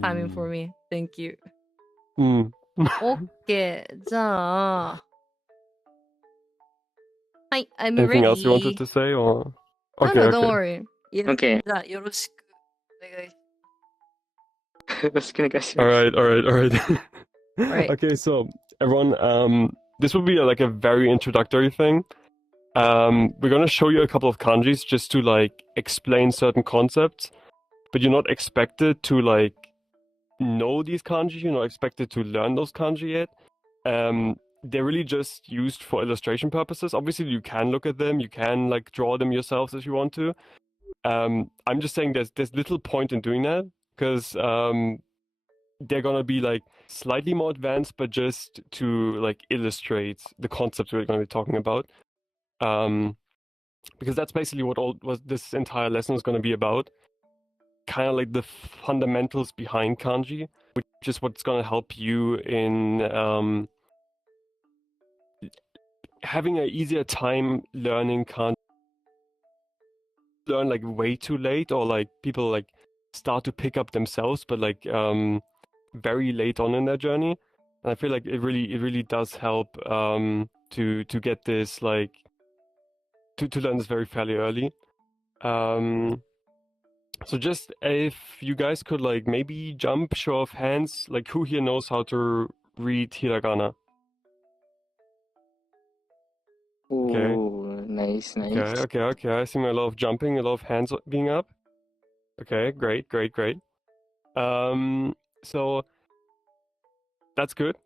timing for me. Thank you. うん。OK。じゃあ。はい、I'm Anything ready. else you wanted to say, or? No, Okay, no, okay. don't worry. Okay. じゃあ、よろしくお願いしよろしくお願いしAll ます。 right, all right, all right. Right. Okay, so everyone, this will be like a very introductory thing. We're gonna show you a couple of kanjis just to like explain certain concepts, but you're not expected to like know these kanji. You're not expected to learn those kanji yet. They're really just used for illustration purposes. Obviously, you can look at them, you can like draw them yourselves if you want to. I'm just saying there's little point in doing that because they're gonna be like slightly more advanced, but just to like illustrate the concepts we're gonna be talking about. Because that's basically what this entire lesson is gonna be about. Kind of like the fundamentals behind kanji, which is what's gonna help you in having an easier time learning kanji. Learn like way too late, or like people like start to pick up themselves, but like very late on in their journey. And I feel like it really does help to get this like to learn this very fairly early. So just if you guys could like maybe jump, show of hands, like who here knows how to read hiragana? Okay. Ooh, nice, nice. Okay. I see a lot of jumping, a lot of hands being up. Okay, great. So that's good.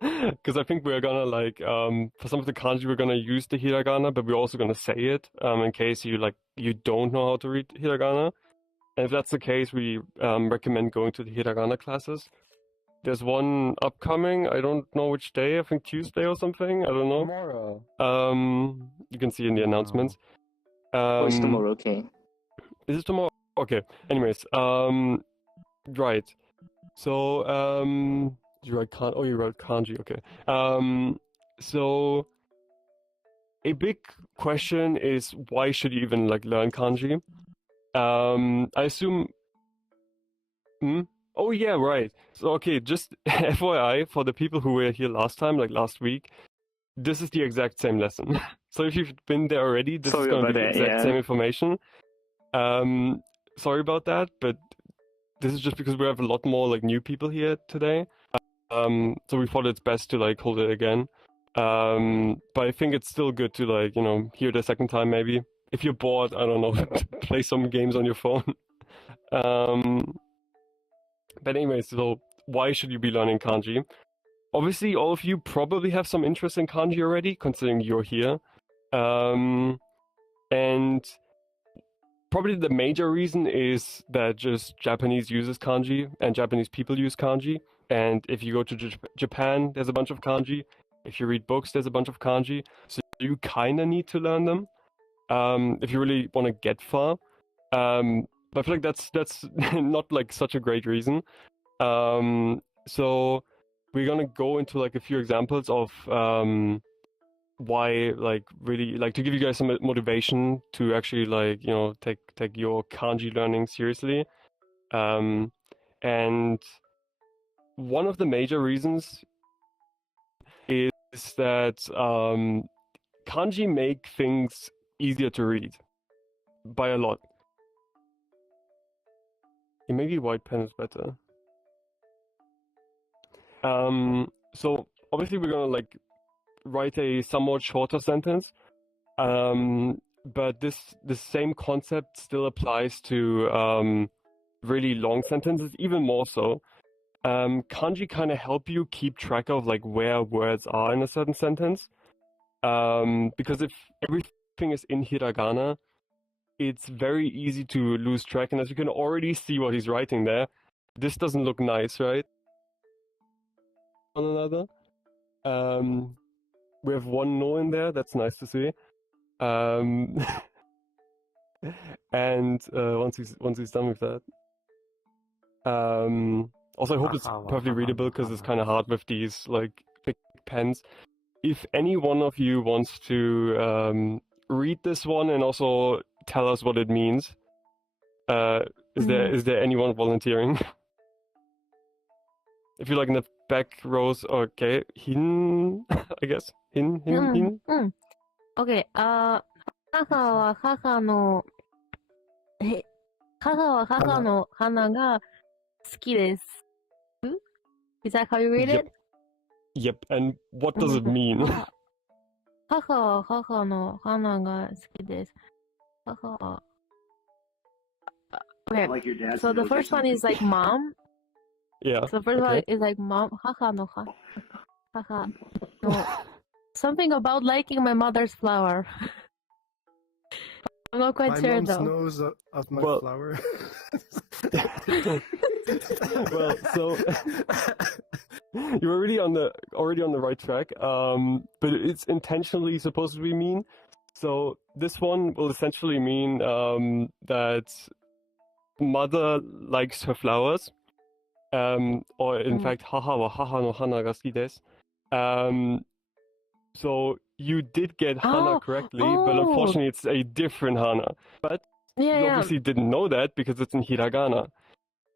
Because I think we're gonna like for some of the kanji we're gonna use the hiragana, but we're also gonna say it in case you don't know how to read hiragana. And if that's the case, we recommend going to the hiragana classes. There's one upcoming. I don't know which day. I think Tuesday or something. I don't know. Tomorrow. You can see in the announcements. Oh, it's tomorrow, okay. Is it tomorrow? Okay. Anyways, right. So you write you wrote kanji. Okay. So a big question is why should you even like learn kanji? I assume. Oh yeah, right. So okay, just FYI for the people who were here last time, like last week, this is the exact same lesson. So if you've been there already, this is Sorry going to be about the that, exact yeah. same information. Sorry about that, but this is just because we have a lot more like new people here today. So we thought it's best to like hold it again. But I think it's still good to like, hear it a second time maybe. If you're bored, I don't know, play some games on your phone. But anyways, so why should you be learning kanji? Obviously, all of you probably have some interest in kanji already, considering you're here. And probably the major reason is that just Japanese uses kanji and Japanese people use kanji. And if you go to Japan, there's a bunch of kanji. If you read books, there's a bunch of kanji. So you kind of need to learn them if you really want to get far. But I feel like that's not like such a great reason. So we're gonna go into like a few examples of why, like, really, like, to give you guys some motivation to actually like take your kanji learning seriously. And one of the major reasons is that kanji make things easier to read by a lot. Maybe white pen is better. So obviously we're gonna like write a somewhat shorter sentence, but this same concept still applies to really long sentences, even more so. Kanji kind of help you keep track of like where words are in a certain sentence, because if everything is in hiragana, it's very easy to lose track. And as you can already see what he's writing there, this doesn't look nice, right? One another. We have one no in there. That's nice to see. And once he's done with that, also I hope it's perfectly readable because it's kind of hard with these like big pens. If any one of you wants to read this one and also tell us what it means, Is there anyone volunteering? If you're like in the back rows, okay. Hin, I guess. Hin. Okay. 母は母の花が好きです。Is that how you read it? Yep. And what does it mean? 母は母の花が好きです。Okay. Like your dad. So the first one is like mom. Yeah. So the first one is like mom. 母のsomething about liking my mother's flower. I'm not quite sure though. My mom knows of my flower. Well, so you're already on the right track. But it's intentionally supposed to be mean. So this one will essentially mean that mother likes her flowers. Or in fact, haha wa haha no hana ga suki desu. So you did get hana correctly, but unfortunately it's a different hana. But you obviously didn't know that because it's in hiragana.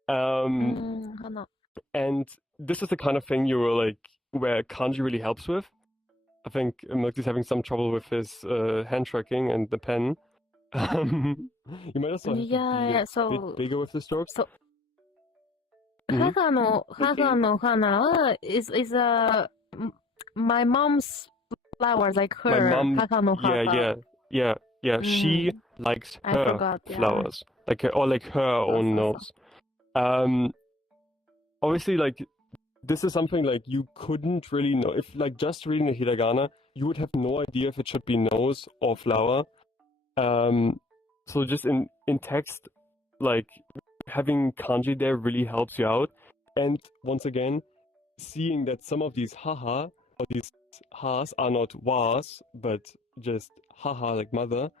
Hana. And this is the kind of thing you were like, where kanji really helps with. I think Milky's having some trouble with his hand tracking and the pen. You might also have to be a bit bigger with the strokes. So, 母の花は is my mom's flowers, like her. My mom, 母の花. Yeah. She likes her flowers, like her own nose. Obviously, like this is something like you couldn't really know if like just reading the hiragana, you would have no idea if it should be nose or flower. So just in text, like having kanji there really helps you out. And once again, seeing that some of these haha or these has are not was, but just haha like mother,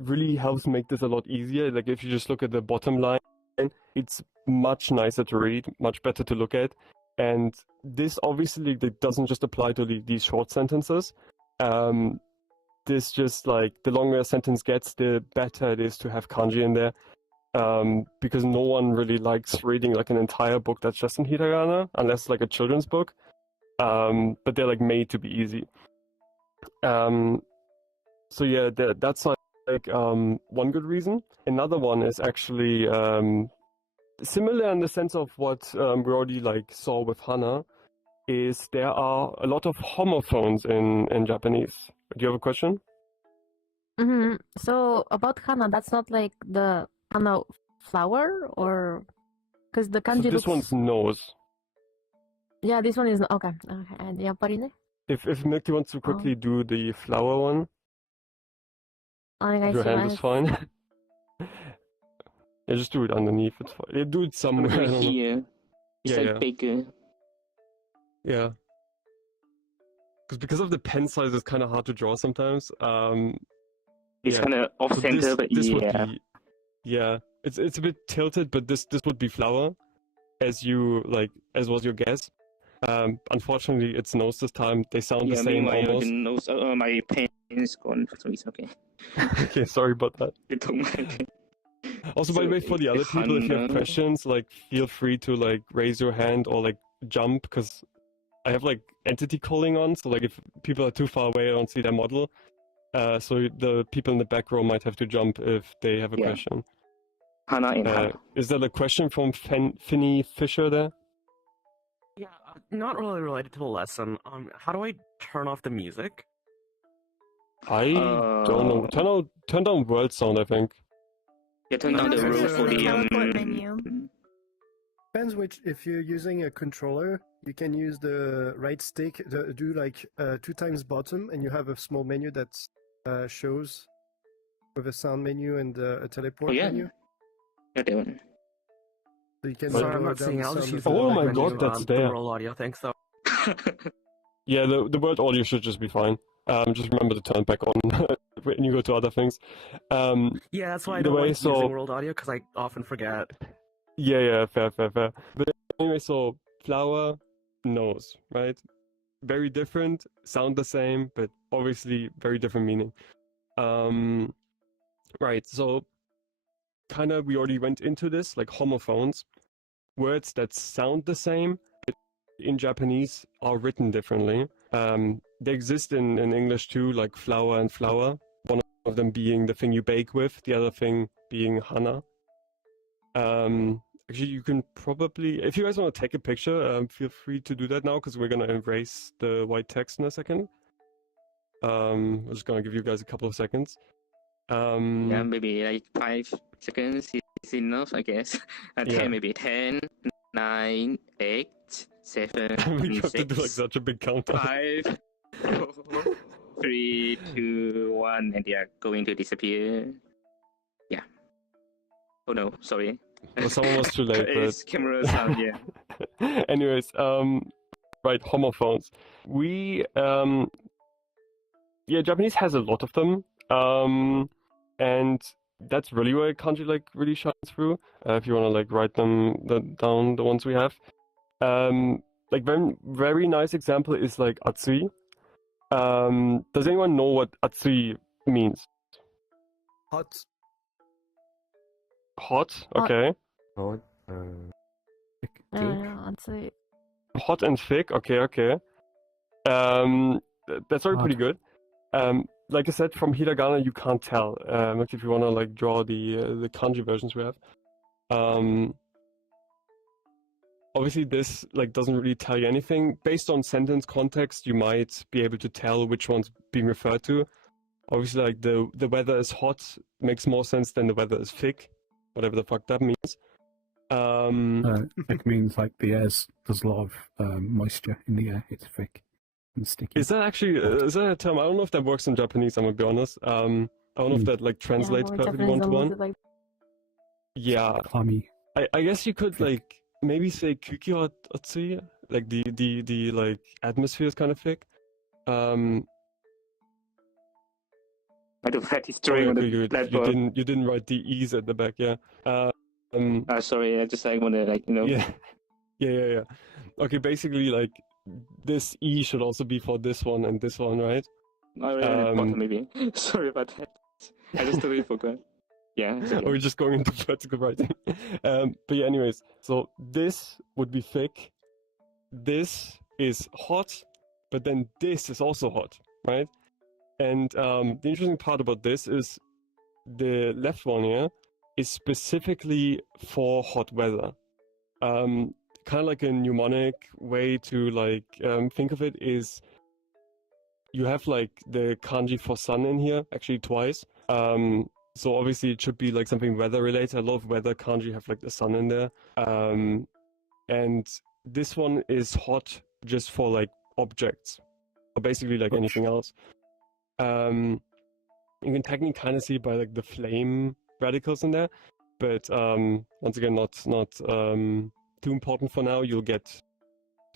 really helps make this a lot easier. Like if you just look at the bottom line, it's much nicer to read, much better to look at. And this obviously doesn't just apply to these short sentences. This just like the longer a sentence gets, the better it is to have kanji in there. Because no one really likes reading like an entire book that's just in hiragana, unless like a children's book. But they're like made to be easy. So yeah, that's like one good reason. Another one is actually similar in the sense of what we already like saw with hana, is there are a lot of homophones in Japanese. Do you have a question? So about hana, that's not like the hana flower, or because the kanji. So this one's nose. Yeah, this one is okay. And やっぱりね。If Milky wants to quickly do the flower one, your hand is fine. Yeah, just do it underneath. It's fine. Yeah, do it somewhere. Here. It's like bigger. Yeah. Because of the pen size, it's kind of hard to draw sometimes. It's kind of off center, but this yeah. would be, yeah, it's a bit tilted, but this would be flower, as was your guess. Unfortunately, it's nose this time. They sound the same almost. Nose, my pen is gone, so it's okay. Okay, sorry about that. It took my Also, by the way, for the other people, if you have questions, like feel free to like raise your hand or like jump, because I have like entity calling on, so like if people are too far away, I don't see their model. So the people in the back row might have to jump if they have a question. Hana and Hana. Is there a question from Finny Fisher there? Yeah, not really related to the lesson. How do I turn off the music? I don't know. Turn down world sound, I think. Yeah, turn down the room for the menu. Depends which. If you're using a controller, you can use the right stick. Do like 2 times bottom, and you have a small menu that shows with a sound menu and a teleport menu. Yeah, that one. So you can. Sorry, I'm not seeing. I'll just use Oh my menu, god, that's the there. world audio. Thanks, though. Yeah, the word audio should just be fine. Just remember to turn it back on when you go to other things. Yeah, that's why I don't like using world audio, because I often forget. Yeah, fair. But anyway, so flower, nose, right? Very different, sound the same, but obviously very different meaning. Right, so kind of, we already went into this, like homophones, words that sound the same, but in Japanese are written differently. They exist in English too, like flower and flower. One of them being the thing you bake with, the other thing being hana. Actually, you can probably, if you guys want to take a picture, feel free to do that now, because we're going to erase the white text in a second. I'm just going to give you guys a couple of seconds. Yeah, maybe like 5 seconds is enough, I guess. Yeah. 10, maybe 10, 9, 8, 7, We have to do like 6, such a big countdown. 5, 4, 3, 2, 1, and they are going to disappear. Yeah. Oh no, sorry. Well, someone was too late, but... It's camera sound, yeah. Anyways, right, homophones. We, yeah, Japanese has a lot of them, and that's really where kanji like really shines through. If you want to like write them down, the ones we have. Like very nice example is like atsui. Does anyone know what atsui means? Hot. Hot, okay. Hot, thick, Yeah, I'd say. Hot and thick, okay. That's already pretty good. Like I said, from hiragana you can't tell. Like if you want to like draw the kanji versions we have. Obviously this like doesn't really tell you anything. Based on sentence context, you might be able to tell which one's being referred to. Obviously, like the weather is hot makes more sense than the weather is thick, whatever the fuck that means. It means like there's a lot of moisture in the air. It's thick and sticky. Is that actually is that a term? I don't know if that works in Japanese. I'm gonna be honest. I don't know if that like translates perfectly one to one. Like... Yeah, Clammy. I guess you could like maybe say kuki wa atsui, like the like atmosphere is kind of thick. I don't write this drawing on the blackboard. You didn't write the e's at the back, yeah. Sorry, I just like want to like Yeah. Okay, basically like this e should also be for this one and this one, right? Maybe. Sorry about that. I just totally forgot. Yeah. Okay. We're just going into vertical writing. But yeah, anyways, so this would be thick. This is hot, but then this is also hot, right? And the interesting part about this is the left one here is specifically for hot weather. Kind of like a mnemonic way to like think of it is you have like the kanji for sun in here, actually twice. So obviously it should be like something weather related. A lot of weather kanji have like the sun in there. And this one is hot just for like objects, or basically like anything else. You can technically kind of see it by like the flame radicals in there, but once again, not too important for now. You'll get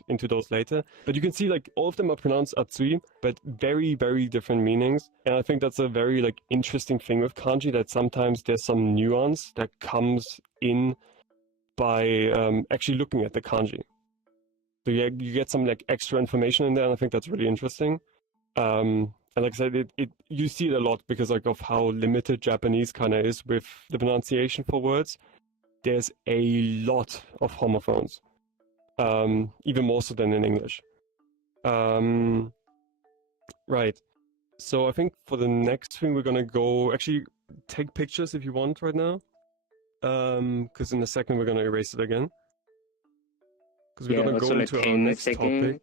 into those later. But you can see like all of them are pronounced atsui, but very, very different meanings. And I think that's a very like interesting thing with kanji, that sometimes there's some nuance that comes in by actually looking at the kanji. So you get some like extra information in there, and I think that's really interesting. And like I said, you see it a lot because like of how limited Japanese kind of is with the pronunciation for words. There's a lot of homophones, even more so than in English. Right. So I think for the next thing we're gonna go actually take pictures if you want right now, because in a second we're gonna erase it again. Because we're gonna go into our next topic.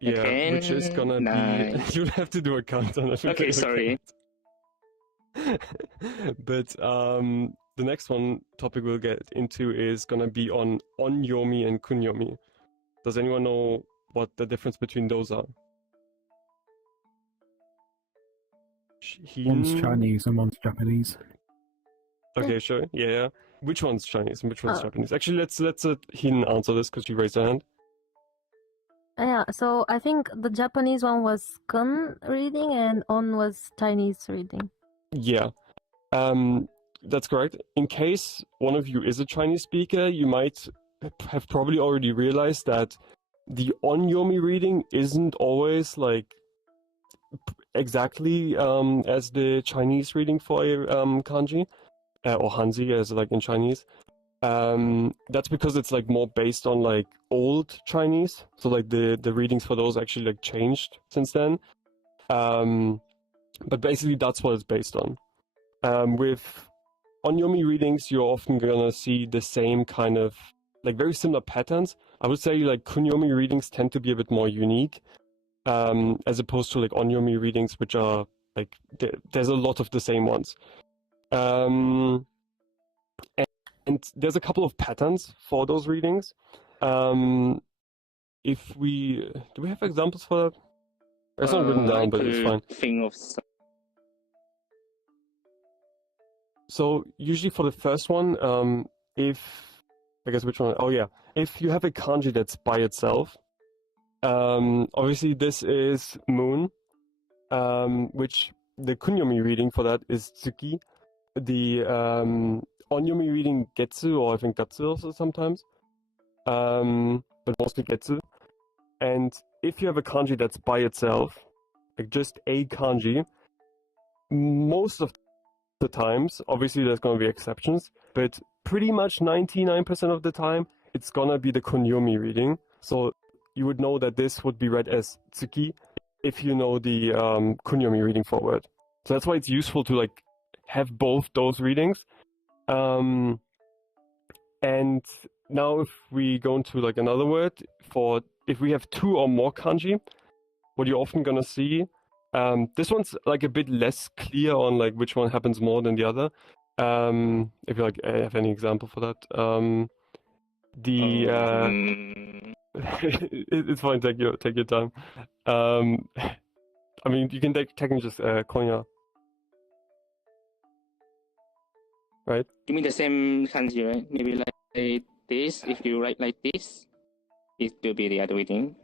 Yeah, 10, which is gonna 9. be... You'll have to do a countdown. Okay, sorry. But the next topic we'll get into is gonna be on onyomi and kunyomi. Does anyone know what the difference between those are? One's Chinese and one's Japanese. Okay, sure. Yeah. Which one's Chinese and which one's Japanese? Actually, let's Hin answer this because she raised her hand. Yeah, so I think the Japanese one was kun reading and on was Chinese reading. Yeah, that's correct. In case one of you is a Chinese speaker, you might have probably already realized that the onyomi reading isn't always like exactly as the Chinese reading for a kanji. or Hanzi as like in Chinese. That's because it's like more based on like old Chinese, so like the readings for those actually like changed since then. But basically that's what it's based on. With onyomi readings, you're often gonna see the same kind of like very similar patterns. I would say like kunyomi readings tend to be a bit more unique, as opposed to like onyomi readings, which are like there's a lot of the same ones. And there's a couple of patterns for those readings. If we do we have examples for that? It's not written down, but it's fine. Think of some. So usually for the first one, if I guess which one? Oh yeah, if you have a kanji that's by itself, obviously this is moon, which the kunyomi reading for that is tsuki. The onyomi reading getsu, or I think gatsu also sometimes, but mostly getsu. And if you have a kanji that's by itself, like just a kanji, most of the times, obviously there's going to be exceptions, but pretty much 99% of the time, it's going to be the kunyomi reading. So you would know that this would be read as tsuki if you know the kunyomi reading for a word. So that's why it's useful to like have both those readings. And now if we go into like another word, for if we have two or more kanji, what you're often going to see, this one's like a bit less clear on like which one happens more than the other. If you like have any example for that, it's fine. Take your time. I mean, you can technically just konya, right? You mean the same kanji, right? Maybe like this. If you write like this, it will be the other reading.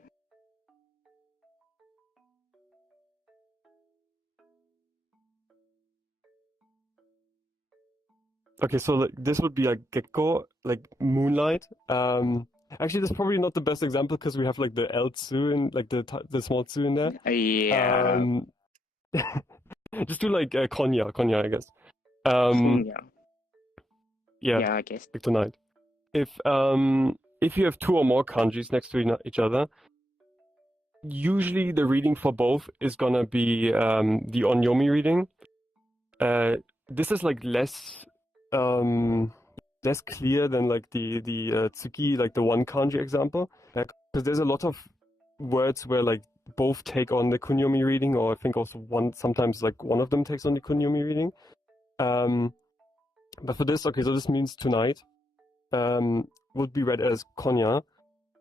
Okay, so like, this would be like gekko, like moonlight. Actually, that's probably not the best example because we have like the L tsu in like the small tsu in there. Yeah. Just do like konya, I guess. Yeah, I guess. Like tonight. If you have two or more kanjis next to each other, usually the reading for both is gonna be the onyomi reading. This is like less clear than like the tsuki, like the one kanji example, because there's a lot of words where like both take on the kunyomi reading, or I think also sometimes like one of them takes on the kunyomi reading. But for this, okay, so this means tonight would be read as konya.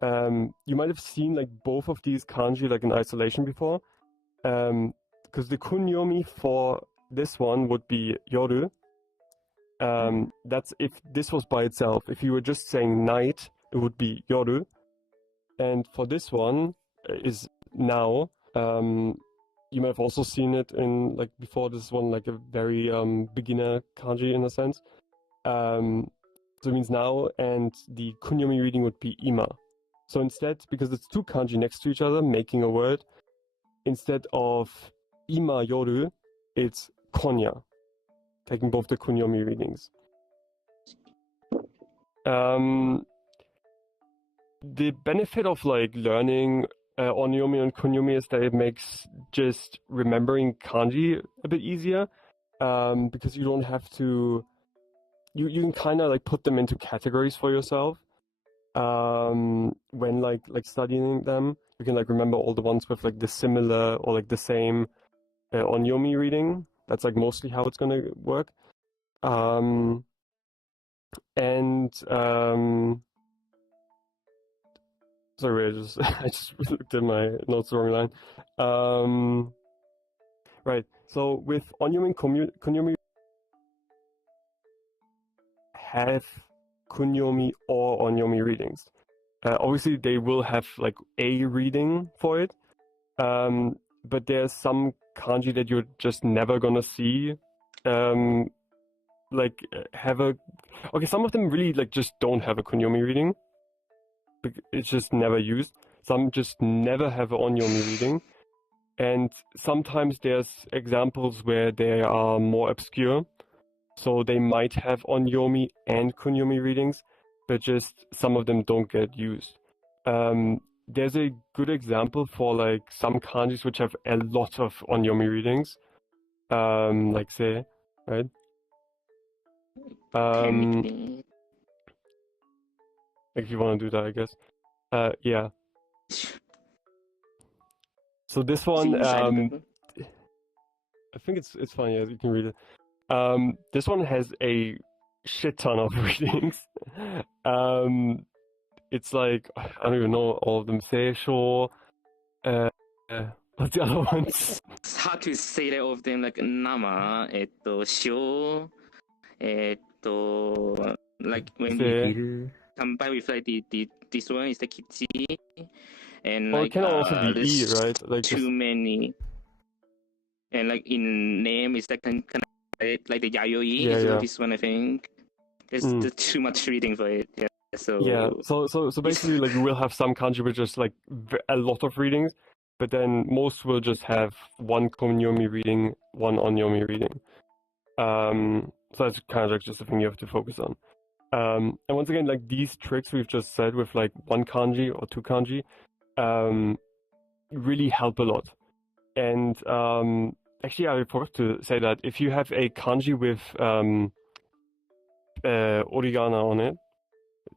You might have seen like both of these kanji like in isolation before, because the kunyomi for this one would be yoru. That's if this was by itself. If you were just saying night, it would be yoru. And for this one is now. You might have also seen it in like before this one, like a very beginner kanji in a sense. So it means now, and the kunyomi reading would be ima. So instead, because it's two kanji next to each other making a word, instead of ima yoru, it's konya, taking both the kunyomi readings. The benefit of like learning onyomi and kunyomi is that it makes just remembering kanji a bit easier, because you don't have to. You can kind of like put them into categories for yourself. When like studying them, you can like remember all the ones with like the similar or like the same onyomi reading. That's like mostly how it's gonna work. Sorry, I just looked at my notes the wrong line. Right. So with onyomi and kunyomi have kunyomi or onyomi readings. Obviously, they will have like a reading for it, but there's some kanji that you're just never gonna see. Some of them really like just don't have a kunyomi reading. It's just never used. Some just never have an onyomi reading, and sometimes there's examples where they are more obscure. so they might have onyomi and kunyomi readings, but just some of them don't get used. There's a good example for like some kanjis which have a lot of onyomi readings, like say, right? Technically. If you want to do that, I guess. Yeah. So this one, Inside of the book. I think it's fine. Yeah, you can read it. This one has a shit ton of readings. It's like I don't even know all of them. Seisho, what's the other ones? It's hard to say that all of them, like Nama, Shio, like when we Se- combine with like this one is the Kichi, and Well, it like can also be E, there's right? Like too just, many, and like in name it's like kind of like the Yayoi Yeah, is yeah. this one I think. There's too much reading for it. Yeah. So yeah. So basically, like you will have some kanji with just like a lot of readings, but then most will just have one konyomi reading, one onyomi reading. So that's kind of like just a thing you have to focus on. And once again, like these tricks we've just said with like one kanji or two kanji, really help a lot. And actually, I forgot to say that if you have a kanji with origana on it,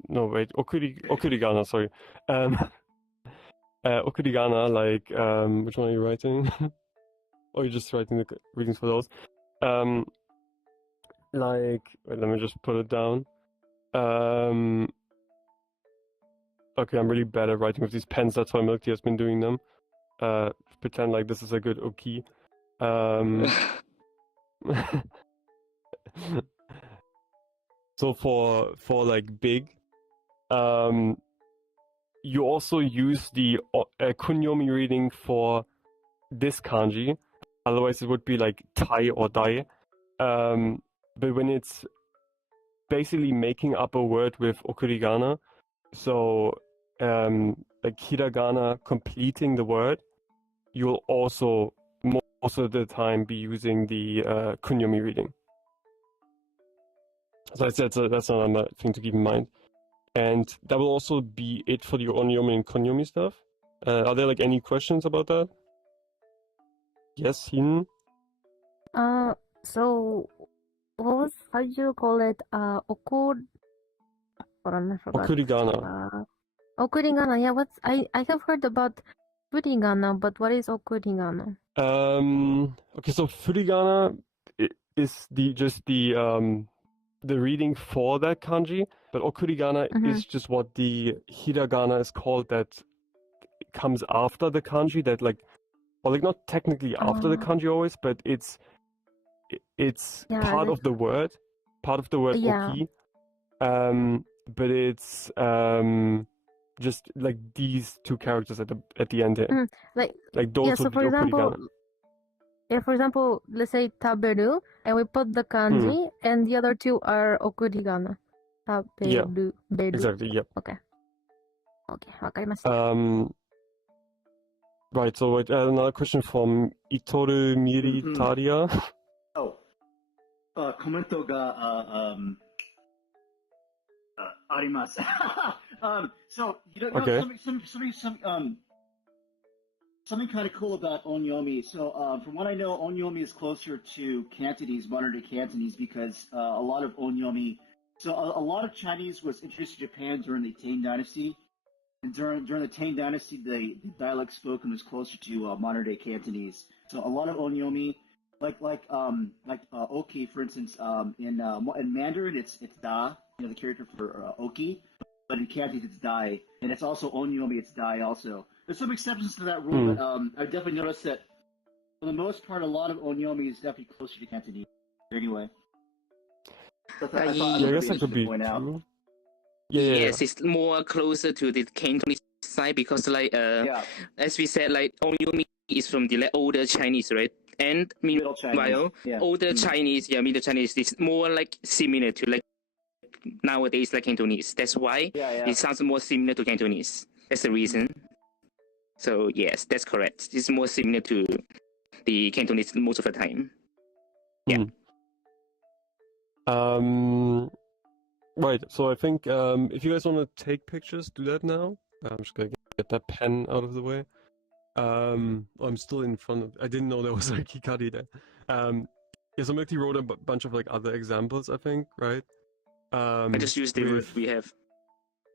no wait, okurigana, sorry, okurigana, like which one are you writing? Or you're just writing the readings for those? Like, wait, let me just put it down. Okay, I'm really bad at writing with these pens. That's why Milky has been doing them. Pretend like this is a good oki. So for like big, you also use the kunyomi reading for this kanji. Otherwise, it would be like tai or dai. But when it's basically making up a word with okurigana, so like hiragana completing the word, you'll also most of the time be using the kunyomi reading. So that's another thing to keep in mind. And that will also be it for the onyomi and konyomi stuff. Are there like any questions about that? Yes, Hin? So how do you call it? Hold on, I forgot. Okurigana. Okurigana, yeah, I have heard about furigana, but what is okurigana? Okay, so furigana is the reading for that kanji, but okurigana is just what the hiragana is called that comes after the kanji, that like, or like not technically after the kanji always, but it's part of the word Yeah. oki. But it's just like these two characters at the end here. Like those Yeah, would so be okurigana. for example, let's say taberu, and we put the kanji, and the other two are okurigana. Taberu, beru. Exactly, yep. Okay, wakarimashita. Right, so wait, another question from Itoru Miritaria. Oh, コメントが、あります。So, you know, Okay. something kind of cool about onyomi. So, from what I know, onyomi is closer to Cantonese, modern day Cantonese, because a lot of onyomi. So, a lot of Chinese was introduced to Japan during the Tang Dynasty, and during the Tang Dynasty, the dialect spoken was closer to modern day Cantonese. So, a lot of onyomi, like oki, for instance, in Mandarin, it's da, you know, the character for oki, but in Cantonese it's dai, and it's also onyomi, it's dai also. There's some exceptions to that rule, but I definitely noticed that for the most part, a lot of onyomi is definitely closer to Cantonese. Anyway, I guess that could be true. Yes, it's more closer to the Cantonese side because, like, as we said, like onyomi is from the older Chinese, right? And meanwhile, older Chinese, Middle Chinese is more like similar to like nowadays like Cantonese. That's why it sounds more similar to Cantonese. That's the reason. So yes, that's correct. It's more similar to the Cantonese most of the time. Yeah. Right. So I think if you guys want to take pictures, do that now. I'm just gonna get that pen out of the way. I'm still in front of. I didn't know there was like Hikari there. Yeah, so Milky wrote a bunch of like other examples, I think, right? I just use the word with, we have.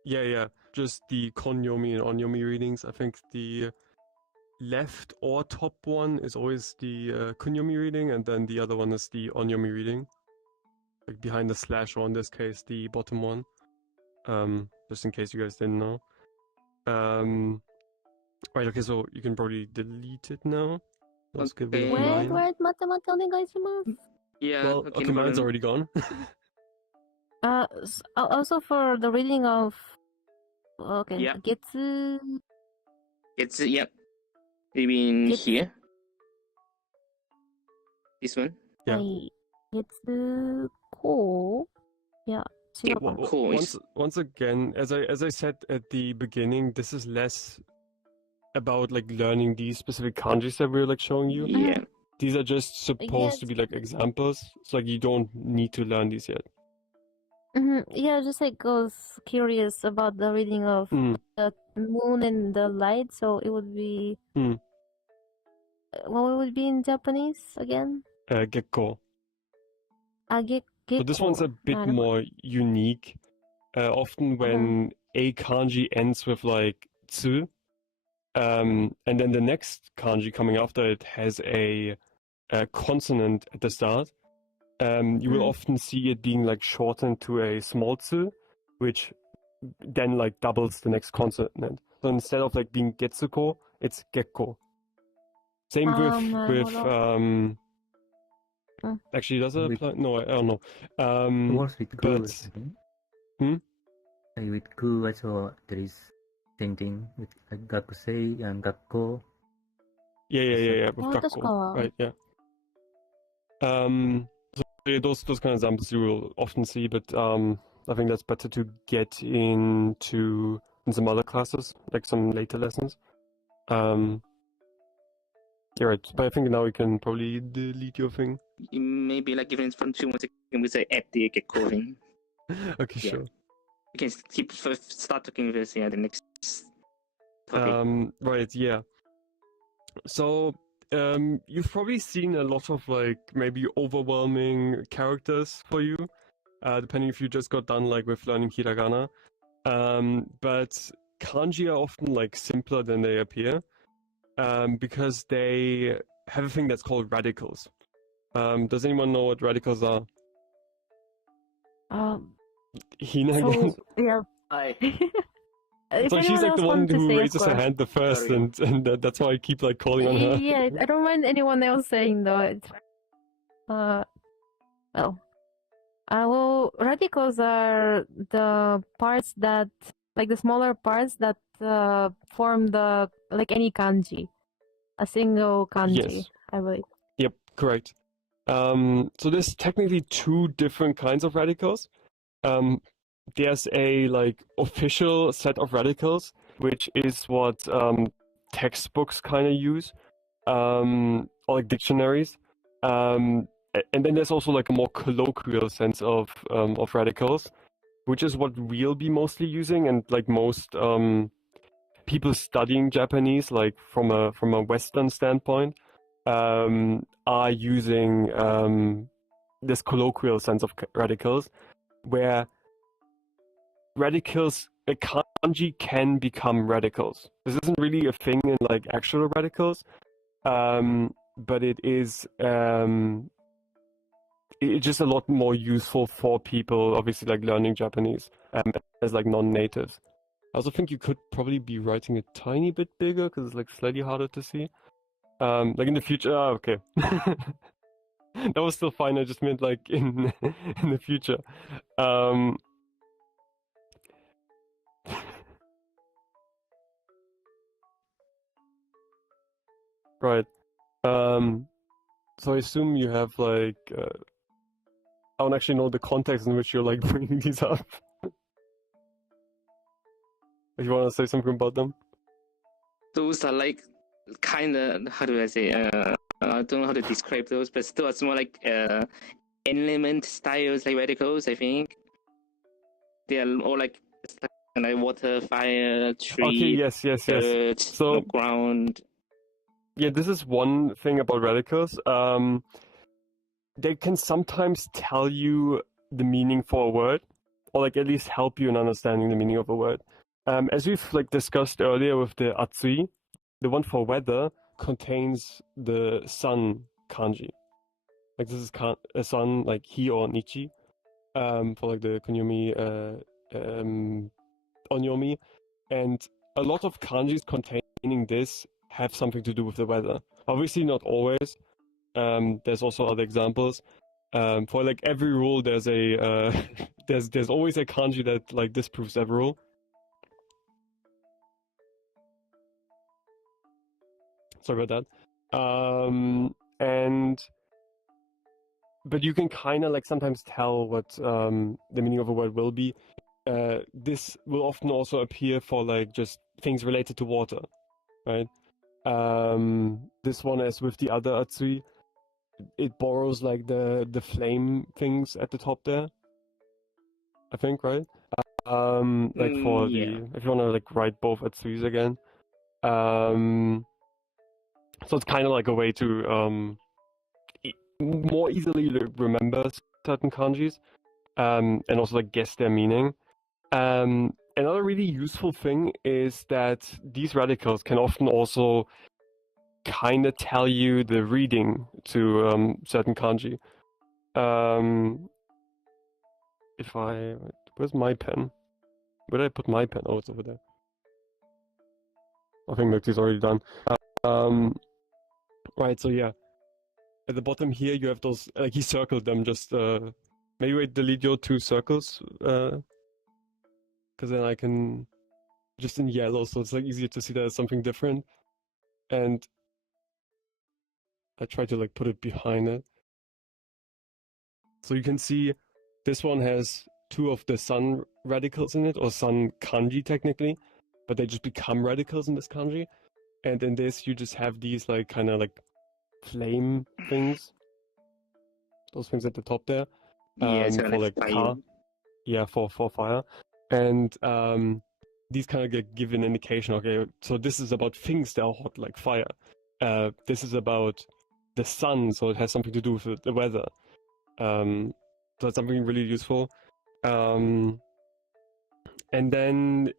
yeah, just the konyomi and onyomi readings. I think the left or top one is always the kunyomi reading, and then the other one is the onyomi reading. Like behind the slash, or in this case, the bottom one. Just in case you guys didn't know. Right, okay, so you can probably delete it now. Let's give it a Okay. line. Wait, 待って待って、お願いします。 Yeah. Well, okay, okay, no mine's problem. already gone. Also for the reading of, okay, Yeah. 月 It's yeah. Maybe in It's- here. This one. Yeah. はい、月こういや、違うかな。 Cool. Once again, as I said at the beginning, this is less about like learning these specific kanjis that we're like showing you. Yeah. These are just supposed to be like examples. So like you don't need to learn these yet. Yeah, just like was curious about the reading of the moon and the light, so it would be what would be in Japanese again? Gekko. Gekko. So this one's a bit more unique. Often when a kanji ends with like tsu, and then the next kanji coming after it has a consonant at the start, you will often see it being like shortened to a small tsu, which then like doubles the next consonant. So instead of like being getsuko, it's gekko. Same with actually, does it apply? No, I don't know. Works with ku, but- I think. Hmm? With ku also there is same thing with like gakusei and gakko. Yeah. With Oh, that's gakko, cool. right? Yeah. So yeah, those kind of examples you will often see, but I think that's better to get into in some other classes, like some later lessons. Yeah, right. But I think now we can probably delete your thing. Maybe like even from 2 months we say add the Gekko thing. Okay, Yeah. sure. We can start talking with the next topic. Right, yeah. So, you've probably seen a lot of like maybe overwhelming characters for you, depending if you just got done like with learning hiragana. But kanji are often like simpler than they appear, because they have a thing that's called radicals. Does anyone know what radicals are? Hina again. So yeah. Hi. So she's like the one who raises her hand the first, and that's why I keep like calling on her. Yeah, I don't mind anyone else saying though. It's well, radicals are the parts that, like the smaller parts that form the like any kanji, a single kanji, Yes. I believe. Yep, correct. So there's technically two different kinds of radicals. There's a like official set of radicals, which is what textbooks kind of use, or like dictionaries. And then there's also like a more colloquial sense of radicals, which is what we'll be mostly using, and like most people studying Japanese, like from a Western standpoint, are using this colloquial sense of radicals, where radicals, a kanji can become radicals. This isn't really a thing in like actual radicals, but it is it's just a lot more useful for people, obviously, like learning Japanese as like non-natives. I also think you could probably be writing a tiny bit bigger because it's like slightly harder to see. Like in the future, okay. That was still fine. I just meant like in the future. Right. So I assume you have like I don't actually know the context in which you're like bringing these up. If you want to say something about them. Those are like kind of, how do I say, I don't know how to describe those, but still it's more like element styles like radicals. I think they are all like water, fire, tree, Okay, yes. earth, So ground. yeah, this is one thing about radicals. They can sometimes tell you the meaning for a word, or like at least help you in understanding the meaning of a word. As we've like discussed earlier with the atsui, the one for weather contains the sun kanji. Like this is a sun, like hi or nichi, for like the kunyomi, onyomi, and a lot of kanjis containing this have something to do with the weather. Obviously, not always. There's also other examples. For like every rule, there's a there's always a kanji that like disproves every rule. Sorry about that. But you can kind of like sometimes tell what the meaning of a word will be. This will often also appear for like just things related to water, right? This one, as with the other atsui, it borrows like the flame things at the top there, I think, right? Like for the if you want to like write both atsuis again, so it's kind of like a way to more easily remember certain kanjis, and also like guess their meaning. Another really useful thing is that these radicals can often also kind of tell you the reading to certain kanji. Where's my pen? Where did I put my pen? Oh, it's over there. I think Mukti's already done. Right, so yeah. At the bottom here, you have those, like he circled them, just, maybe wait, delete your 2 circles, because then I can, just in yellow, so it's like easier to see that it's something different. And I try to like put it behind it. So you can see this one has 2 of the sun radicals in it, or sun kanji technically, but they just become radicals in this kanji. And in this, you just have these like kind of like flame things. Those things at the top there. For like fire. Yeah, for fire. And these kind of give an indication, okay, so this is about things that are hot like fire. This is about the sun, so it has something to do with the weather. So that's something really useful. And then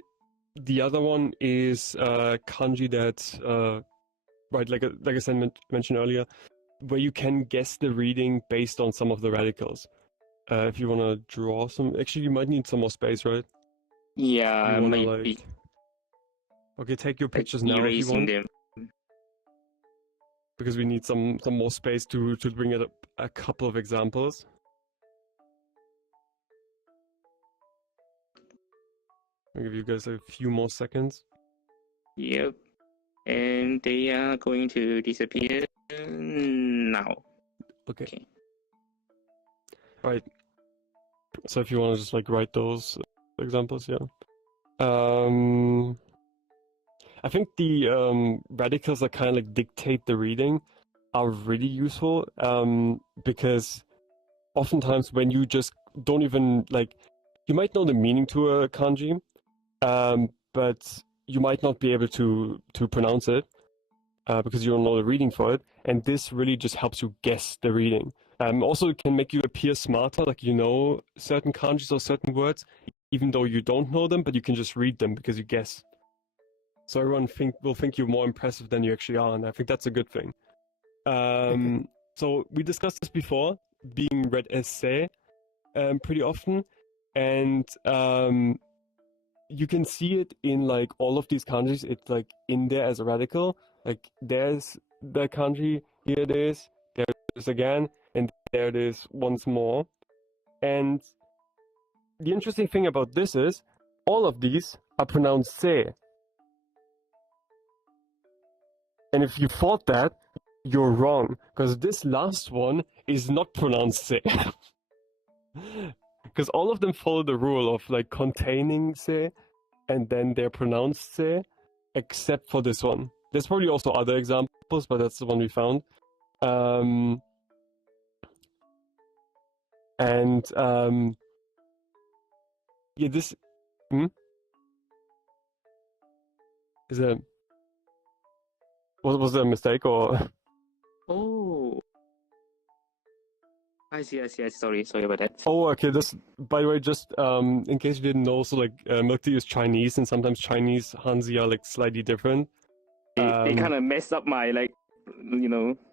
the other one is kanji that, right, like I said, mentioned earlier, where you can guess the reading based on some of the radicals. If you want to draw some, actually, you might need some more space, right? Yeah, you wanna, maybe. like... Okay, take your pictures now if you want. Them. Because we need some more space to bring it up a couple of examples. I'll give you guys a few more seconds. Yep. And they are going to disappear now. Okay. Right. So if you want to just like write those examples, yeah. I think the radicals that kind of like dictate the reading are really useful, because oftentimes when you just don't even like, you might know the meaning to a kanji, but you might not be able to pronounce it because you don't know the reading for it, and this really just helps you guess the reading. Also, it can make you appear smarter, like you know certain kanjis or certain words, even though you don't know them, but you can just read them because you guess. So everyone will think you're more impressive than you actually are, and I think that's a good thing. So we discussed this before, being read as se pretty often, and you can see it in like all of these kanjis. It's like in there as a radical. Like there's the kanji, here it is, there it is again, and there it is once more. And the interesting thing about this is all of these are pronounced se. And if you thought that, you're wrong, because this last one is not pronounced se. Because all of them follow the rule of like containing se, and then they're pronounced se, except for this one. There's probably also other examples, but that's the one we found. And yeah, this is a was there a mistake or? Oh. I see. Sorry about that. Oh, okay. This, by the way, just in case you didn't know, so like milk tea is Chinese, and sometimes Chinese Hanzi are like slightly different. They kind of mess up my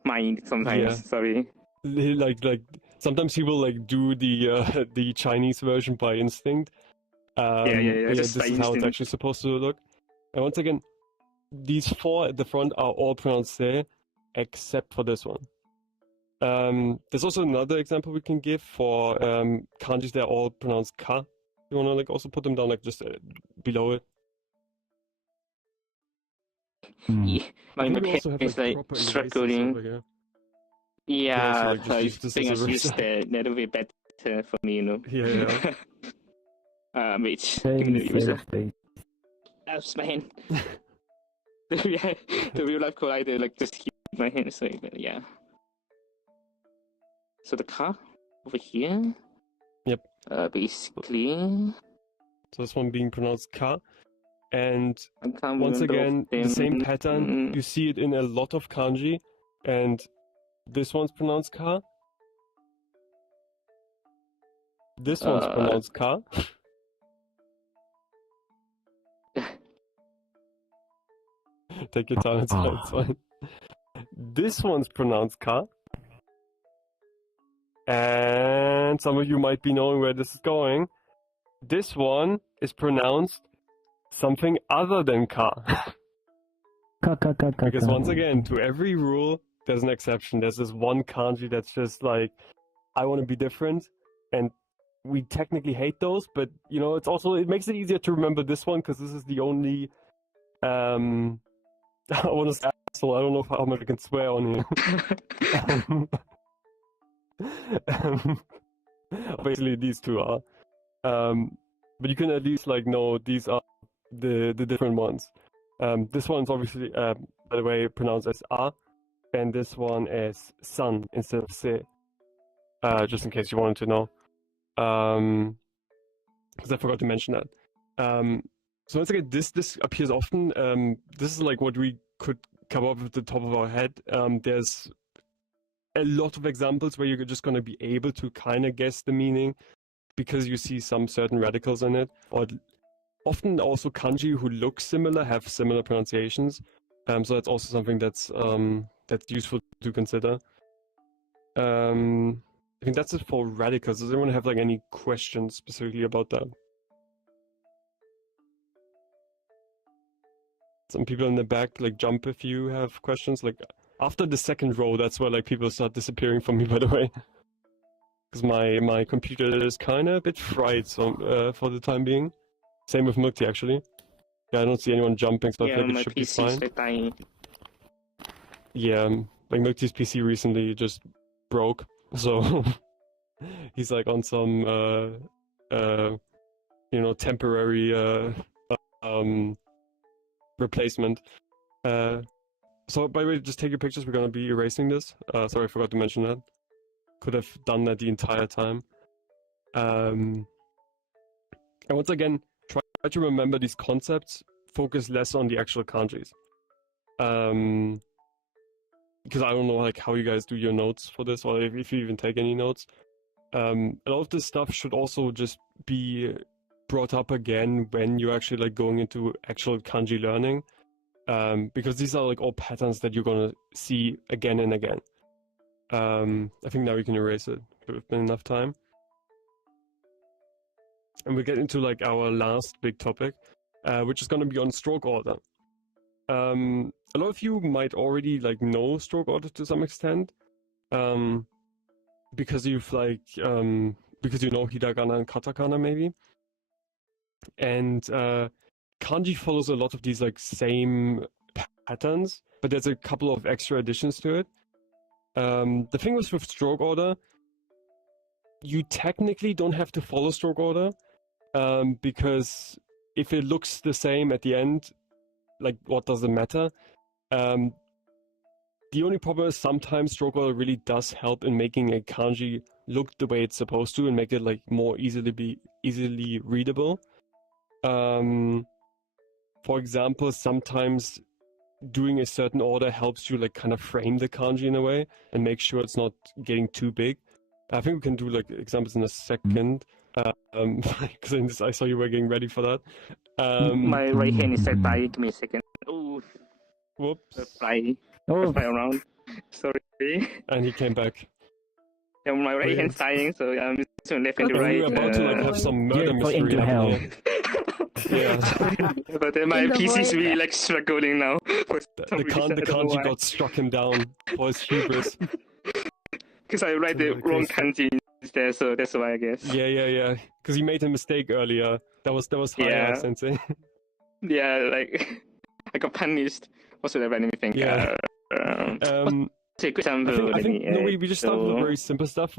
mind sometimes. Yeah. Sorry. Like sometimes people like do the Chinese version by instinct. Yeah. But Just this by is how it's instinct. actually supposed to look. And once again, these 4 at the front are all pronounced se, except for this one. There's also another example we can give for kanjis that are all pronounced ka. You wanna like also put them down like just below it. Yeah. My I think we also pen have is like proper erasers struggling. over here. Yeah, also, like, just use this I think I as a should use eraser. that little bit better for me, Yeah. wait. Save, Give me the save eraser. space. That's my hand. The real life collider like just hit my hand, so yeah. So the car over here. Yep. Basically. So this one being pronounced ka. And I can't once remember again, them. the same pattern. You see it in a lot of kanji. And this one's pronounced ka. This one's pronounced ka. Take your time, it's fine. This one's pronounced ka. And some of you might be knowing where this is going. This one is pronounced something other than ka. Because once again, to every rule, there's an exception. There's this one kanji that's just like, I want to be different. And we technically hate those, but you know, it makes it easier to remember this one because this is the only, I want to say asshole, I don't know how much I can swear on here. Basically, these two are. But you can at least like know these are the different ones. This one's obviously, by the way, pronounced as a, and this one is san instead of se. Just in case you wanted to know. Because I forgot to mention that. So once again, this appears often. This is like what we could come up with the top of our head. There's a lot of examples where you're just going to be able to kind of guess the meaning because you see some certain radicals in it, or often also kanji who look similar have similar pronunciations. So that's also something that's useful to consider. I think that's it for radicals. Does anyone have like any questions specifically about that? Some people in the back like jump if you have questions. Like after the second row, that's where like people start disappearing from me. By the way, because my computer is kind of a bit fried, so for the time being. Same with milk tea actually. Yeah, I don't see anyone jumping, so I feel like it should be fine. Dying. Yeah, like milk tea's PC recently just broke, so he's like on some temporary replacement. So by the way, just take your pictures. We're gonna be erasing this. Sorry, I forgot to mention that. Could have done that the entire time. And once again, try to remember these concepts. Focus less on the actual kanjis. Because I don't know like how you guys do your notes for this, or if you even take any notes. A lot of this stuff should also just be brought up again when you're actually like going into actual kanji learning, because these are like all patterns that you're gonna see again and again. I think now we can erase it. There's been enough time, and we get into like our last big topic, which is gonna be on stroke order. A lot of you might already like know stroke order to some extent, because you've like because you know hiragana and katakana maybe, and kanji follows a lot of these like same patterns, but there's a couple of extra additions to it. The thing was with stroke order, you technically don't have to follow stroke order, because if it looks the same at the end, like what does it matter? The only problem is sometimes stroke order really does help in making a kanji look the way it's supposed to and make it like more easily readable. For example, sometimes doing a certain order helps you like kind of frame the kanji in a way and make sure it's not getting too big. I think we can do like examples in a second. Because I saw you were getting ready for that. My right hand is set by. Give me a second. Oh, whoops. Fly Oh, around. Sorry. And he came back. Yeah, my right hand's dying, so I'm just left and And we right. were about to like have some murder You're mystery into happen hell. here. Yeah. But my In the PC is void. really like struggling now. For The some reason, I don't know kanji why. got struck him down for his hubris. Because I write the wrong kanji there, so that's why I guess. Yeah. Because he made a mistake earlier. That was higher, Yeah. Sensei. Yeah, like I got punished. What should I write anything? Yeah. Take good example. I think no, we just start with very simple stuff.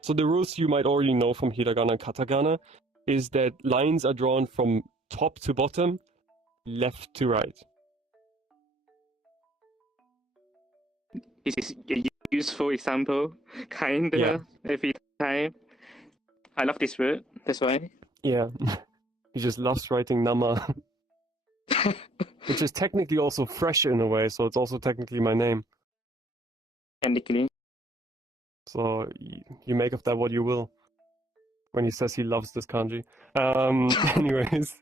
So the rules you might already know from hiragana and katakana is that lines are drawn from top to bottom, left to right. This is a useful example, kinda Yeah. every time. I love this word. That's why. Yeah. He just loves writing nama. Which is technically also fresh in a way, so it's also technically my name. Technically. So you make of that what you will. When he says he loves this kanji. Anyways.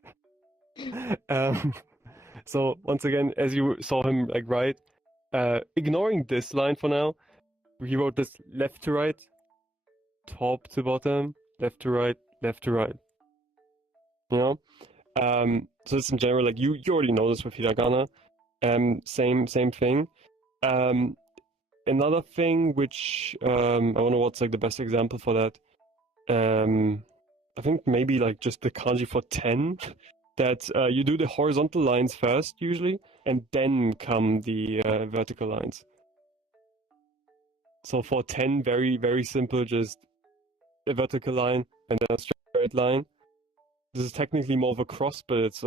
So once again, as you saw him like write, ignoring this line for now, he wrote this left to right, top to bottom, left to right, left to right. You know? So this in general, like you already know this with hiragana. Same thing. Another thing which I don't know what's like the best example for that. I think maybe like just the kanji for 10, that you do the horizontal lines first usually, and then come the vertical lines. So for 10, very, very simple, just a vertical line and then a straight line. This is technically more of a cross, but it's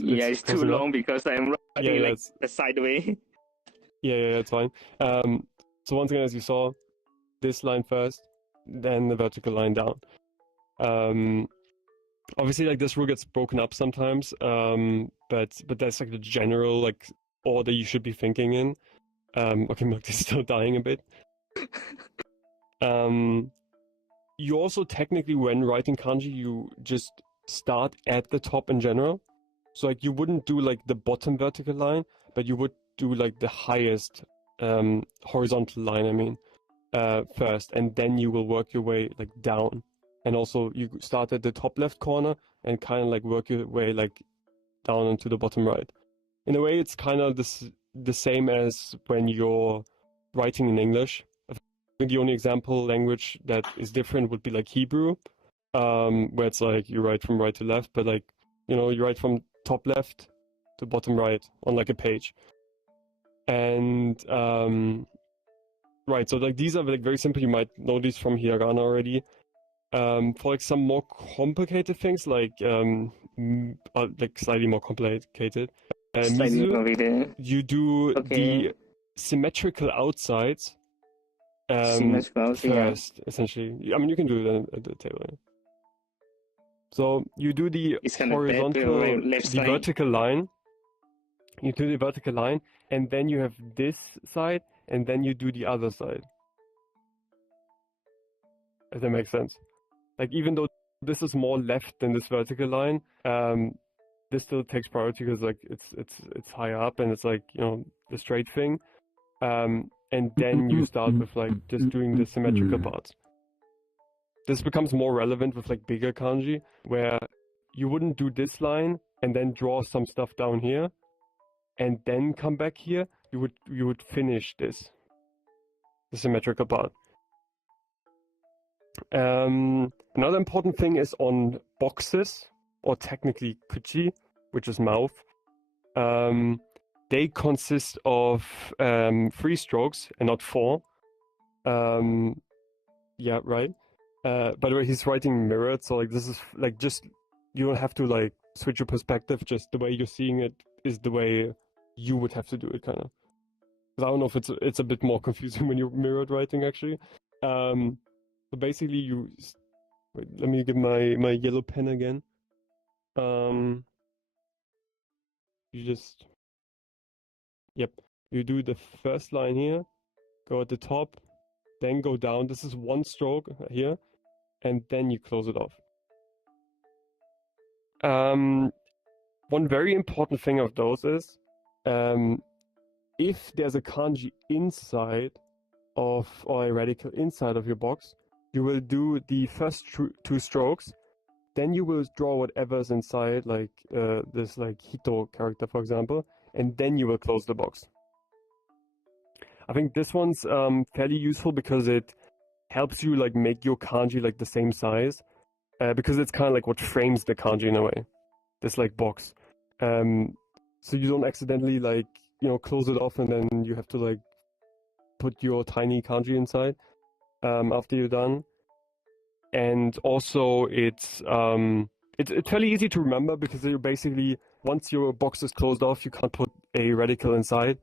Yeah, it's too close enough. long because I'm writing Yeah, like it's, the sideway. yeah, it's fine. So once again, as you saw, this line first, then the vertical line down. Obviously, like this rule gets broken up sometimes, but that's like the general like order you should be thinking in. Okay, Milk is still dying a bit. You also technically, when writing kanji, you just start at the top in general. So like you wouldn't do like the bottom vertical line, but you would do like the highest horizontal line, I mean, first, and then you will work your way like down. And also you start at the top left corner and kind of like work your way like down into the bottom right. In a way, it's kind of the same as when you're writing in English. I think the only example language that is different would be like Hebrew, where it's like you write from right to left, but like, you know, you write from top left to bottom right on like a page. And right, so like these are like very simple. You might know these from hiragana already. For like some more complicated things, like slightly more complicated, mizu, you do the symmetrical outsides first, essentially. I mean, you can do it at the table. Yeah. So you do the horizontal, the vertical line. You do the vertical line, and then you have this side, and then you do the other side. If that makes sense. Like, even though this is more left than this vertical line, this still takes priority because like it's higher up and it's like, you know, the straight thing. And then you start with like just doing the symmetrical parts. This becomes more relevant with like bigger kanji, where you wouldn't do this line and then draw some stuff down here, and then come back here. You would finish this, the symmetrical part. Another important thing is on boxes, or technically kuchi, which is mouth. They consist of 3 strokes and not 4. Yeah, right. By the way, he's writing mirrored, so like this is like just, you don't have to like switch your perspective. Just the way you're seeing it is the way you would have to do it, kind of. I don't know if it's a bit more confusing when you're mirrored writing actually. So basically wait, let me get my yellow pen again. You just, yep, you do the first line here, go at the top, then go down. This is one stroke here, and then you close it off. One very important thing of those is, if there's a kanji inside of, or a radical inside of your box, you will do the first two strokes, then you will draw whatever's inside, like this like Hito character, for example, and then you will close the box. I think this one's fairly useful because it helps you like make your kanji like the same size, because it's kind of like what frames the kanji in a way, this like box. So you don't accidentally like, you know, close it off and then you have to like put your tiny kanji inside after you're done. And also it's fairly easy to remember because you're basically, once your box is closed off, you can't put a radical inside.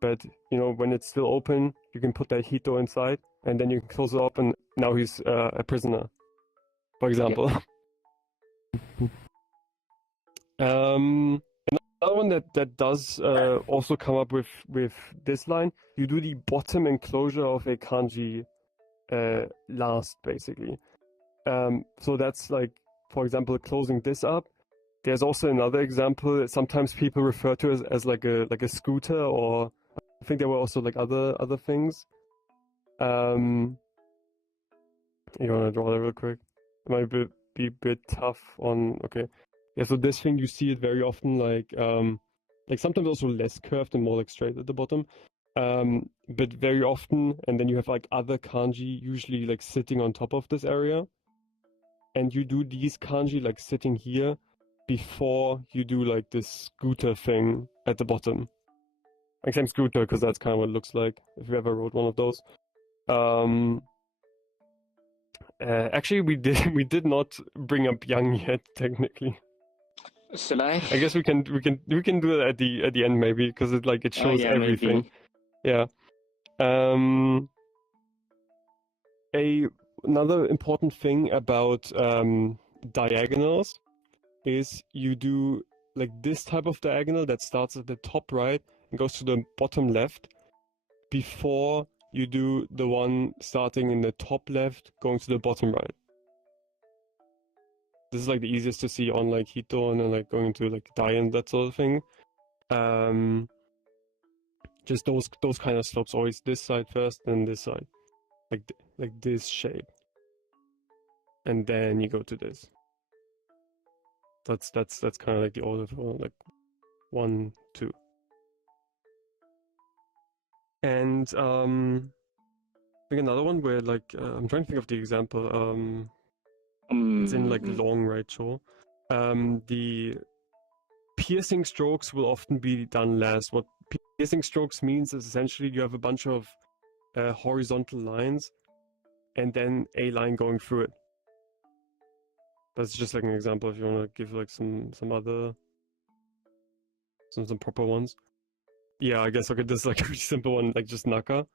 But, you know, when it's still open, you can put that Hito inside and then you can close it up and now he's a prisoner, for example. Another one that does also come up with this line, you do the bottom enclosure of a kanji last, basically. So that's like, for example, closing this up. There's also another example. Sometimes people refer to it as like a scooter, or I think there were also like other things. You want to draw that real quick? It might be a bit tough on. Okay, yeah. So this thing, you see it very often, like sometimes also less curved and more like straight at the bottom. But very often, and then you have like other kanji usually like sitting on top of this area. And you do these kanji like sitting here before you do like this scooter thing at the bottom. Like same scooter, because that's kind of what it looks like if you ever wrote one of those. Actually, we did not bring up Yang yet, technically. Should I? I guess we can do it at the end maybe, because it shows everything. Maybe. Yeah. Another important thing about diagonals is you do like this type of diagonal that starts at the top right and goes to the bottom left before you do the one starting in the top left going to the bottom right. This is like the easiest to see on like Hito and then like going to like Dai and that sort of thing. Just those kind of slopes, always this side first, then this side. Like this shape, and then you go to this. That's kind of like the order for like 1, 2, and I think another one where like I'm trying to think of the example. It's in like long, right? Sure. The piercing strokes will often be done last. What piercing strokes means is essentially you have a bunch of horizontal lines and then a line going through it. That's just like an example if you want to give like some other some proper ones. Yeah, I guess okay, this is like a pretty simple one, like just Naka.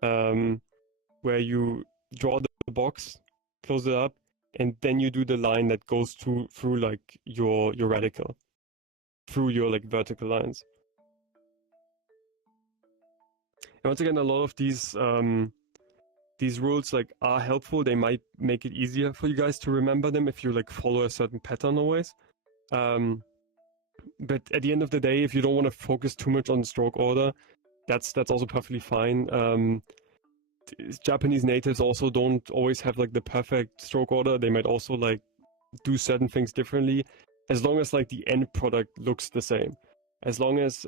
Where you draw the box, close it up, and then you do the line that goes through like your radical, through your like vertical lines. And once again, a lot of these rules like are helpful. They might make it easier for you guys to remember them if you like follow a certain pattern always. But at the end of the day, if you don't want to focus too much on the stroke order, that's also perfectly fine. Japanese natives also don't always have like the perfect stroke order. They might also like do certain things differently, as long as like the end product looks the same. As long as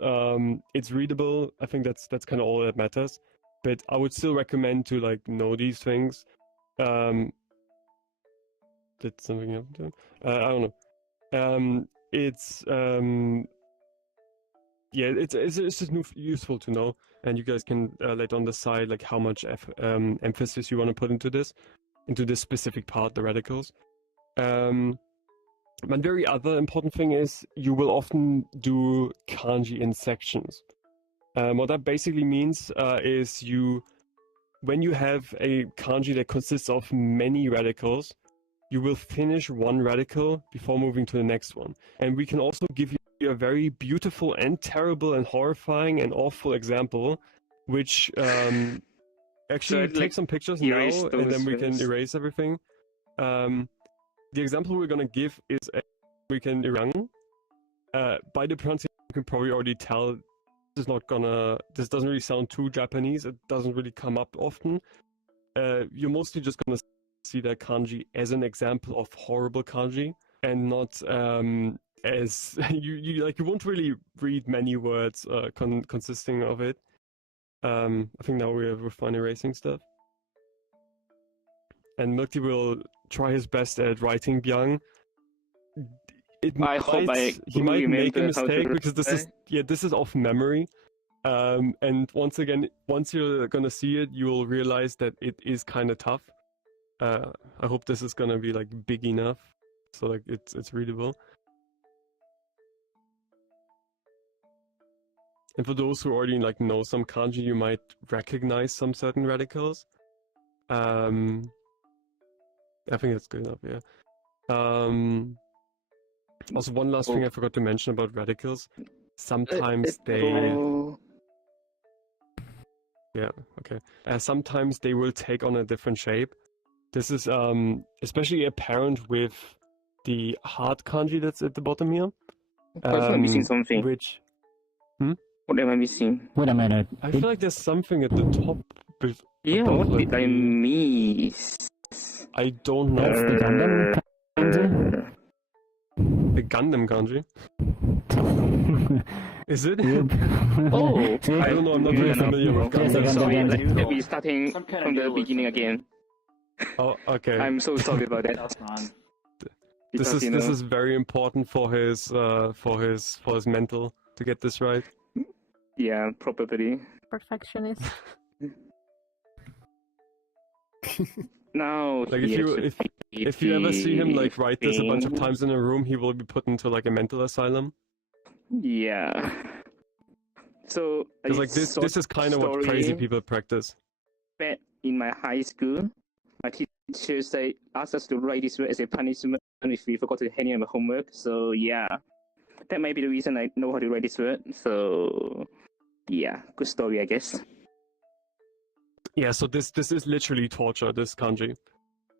it's readable, I think that's kind of all that matters. But I would still recommend to like know these things. Did something happen to I don't know. It's just useful to know, and you guys can later on decide like how much emphasis you want to put into this specific part, the radicals. One very other important thing is you will often do kanji in sections. What that basically means is when you have a kanji that consists of many radicals, you will finish one radical before moving to the next one. And we can also give you a very beautiful and terrible and horrifying and awful example, which actually take some pictures now, and then we can erase everything. The example we're gonna give is we can erang. By the pronunciation, you can probably already tell this doesn't really sound too Japanese. It doesn't really come up often. You're mostly just gonna see that kanji as an example of horrible kanji, and not as you won't really read many words consisting of it. I think now we're fine erasing stuff. And Milk Tea will try his best at writing Byung. He might make a mistake because this is off memory. And once again, once you're gonna see it, you will realize that it is kind of tough. I hope this is gonna be like big enough, so like it's readable. And for those who already like know some kanji, you might recognize some certain radicals. I think that's good enough, yeah. Also, one last thing I forgot to mention about radicals. Sometimes sometimes they will take on a different shape. This is especially apparent with the hard kanji that's at the bottom here. I'm missing something. What am I missing? Wait a minute. I feel like there's something at the top. Yeah, what did I miss? I don't know. The Gundam kanji? The Gundam kanji? Is it? Oh, I don't know. I'm not very familiar with Gundam. Sorry, let me starting from the beginning again. Oh, okay. I'm so sorry about that. That's fine. This is very important for his mental to get this right. Yeah, probably. Perfectionist. Now, Like if you ever see him like write this a bunch of times in a room, he will be put into like a mental asylum. Yeah. So Because like this is kind of what crazy people practice. Back in my high school, my teachers asked us to write this word as a punishment if we forgot to hand in my homework. So yeah, that might be the reason I know how to write this word. So yeah, good story, I guess. Yeah, so this is literally torture, this kanji.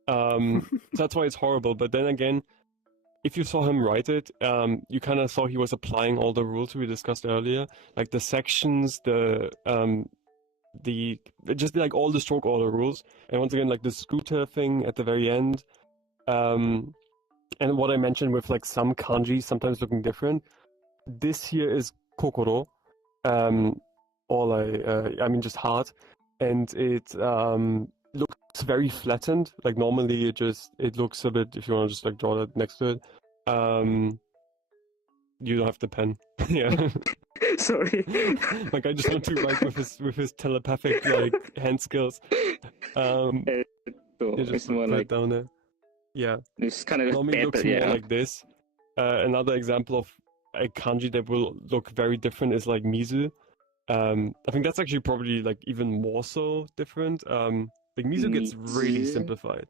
That's why it's horrible. But then again, if you saw him write it, you kind of saw he was applying all the rules we discussed earlier, like the sections, just like all the stroke order rules. And once again, like the scooter thing at the very end. And what I mentioned with like some kanji sometimes looking different. This here is kokoro, just heart. And it looks very flattened. Like normally it looks a bit, if you want to just like draw that next to it, you don't have the pen. Yeah. Sorry. Like I just want to write with his telepathic like hand skills. Just more put like it down there. Yeah. It's kind of Normally it looks more like this. Another example of a kanji that will look very different is like mizu. I think that's actually probably like even more so different. Like mizu gets really simplified.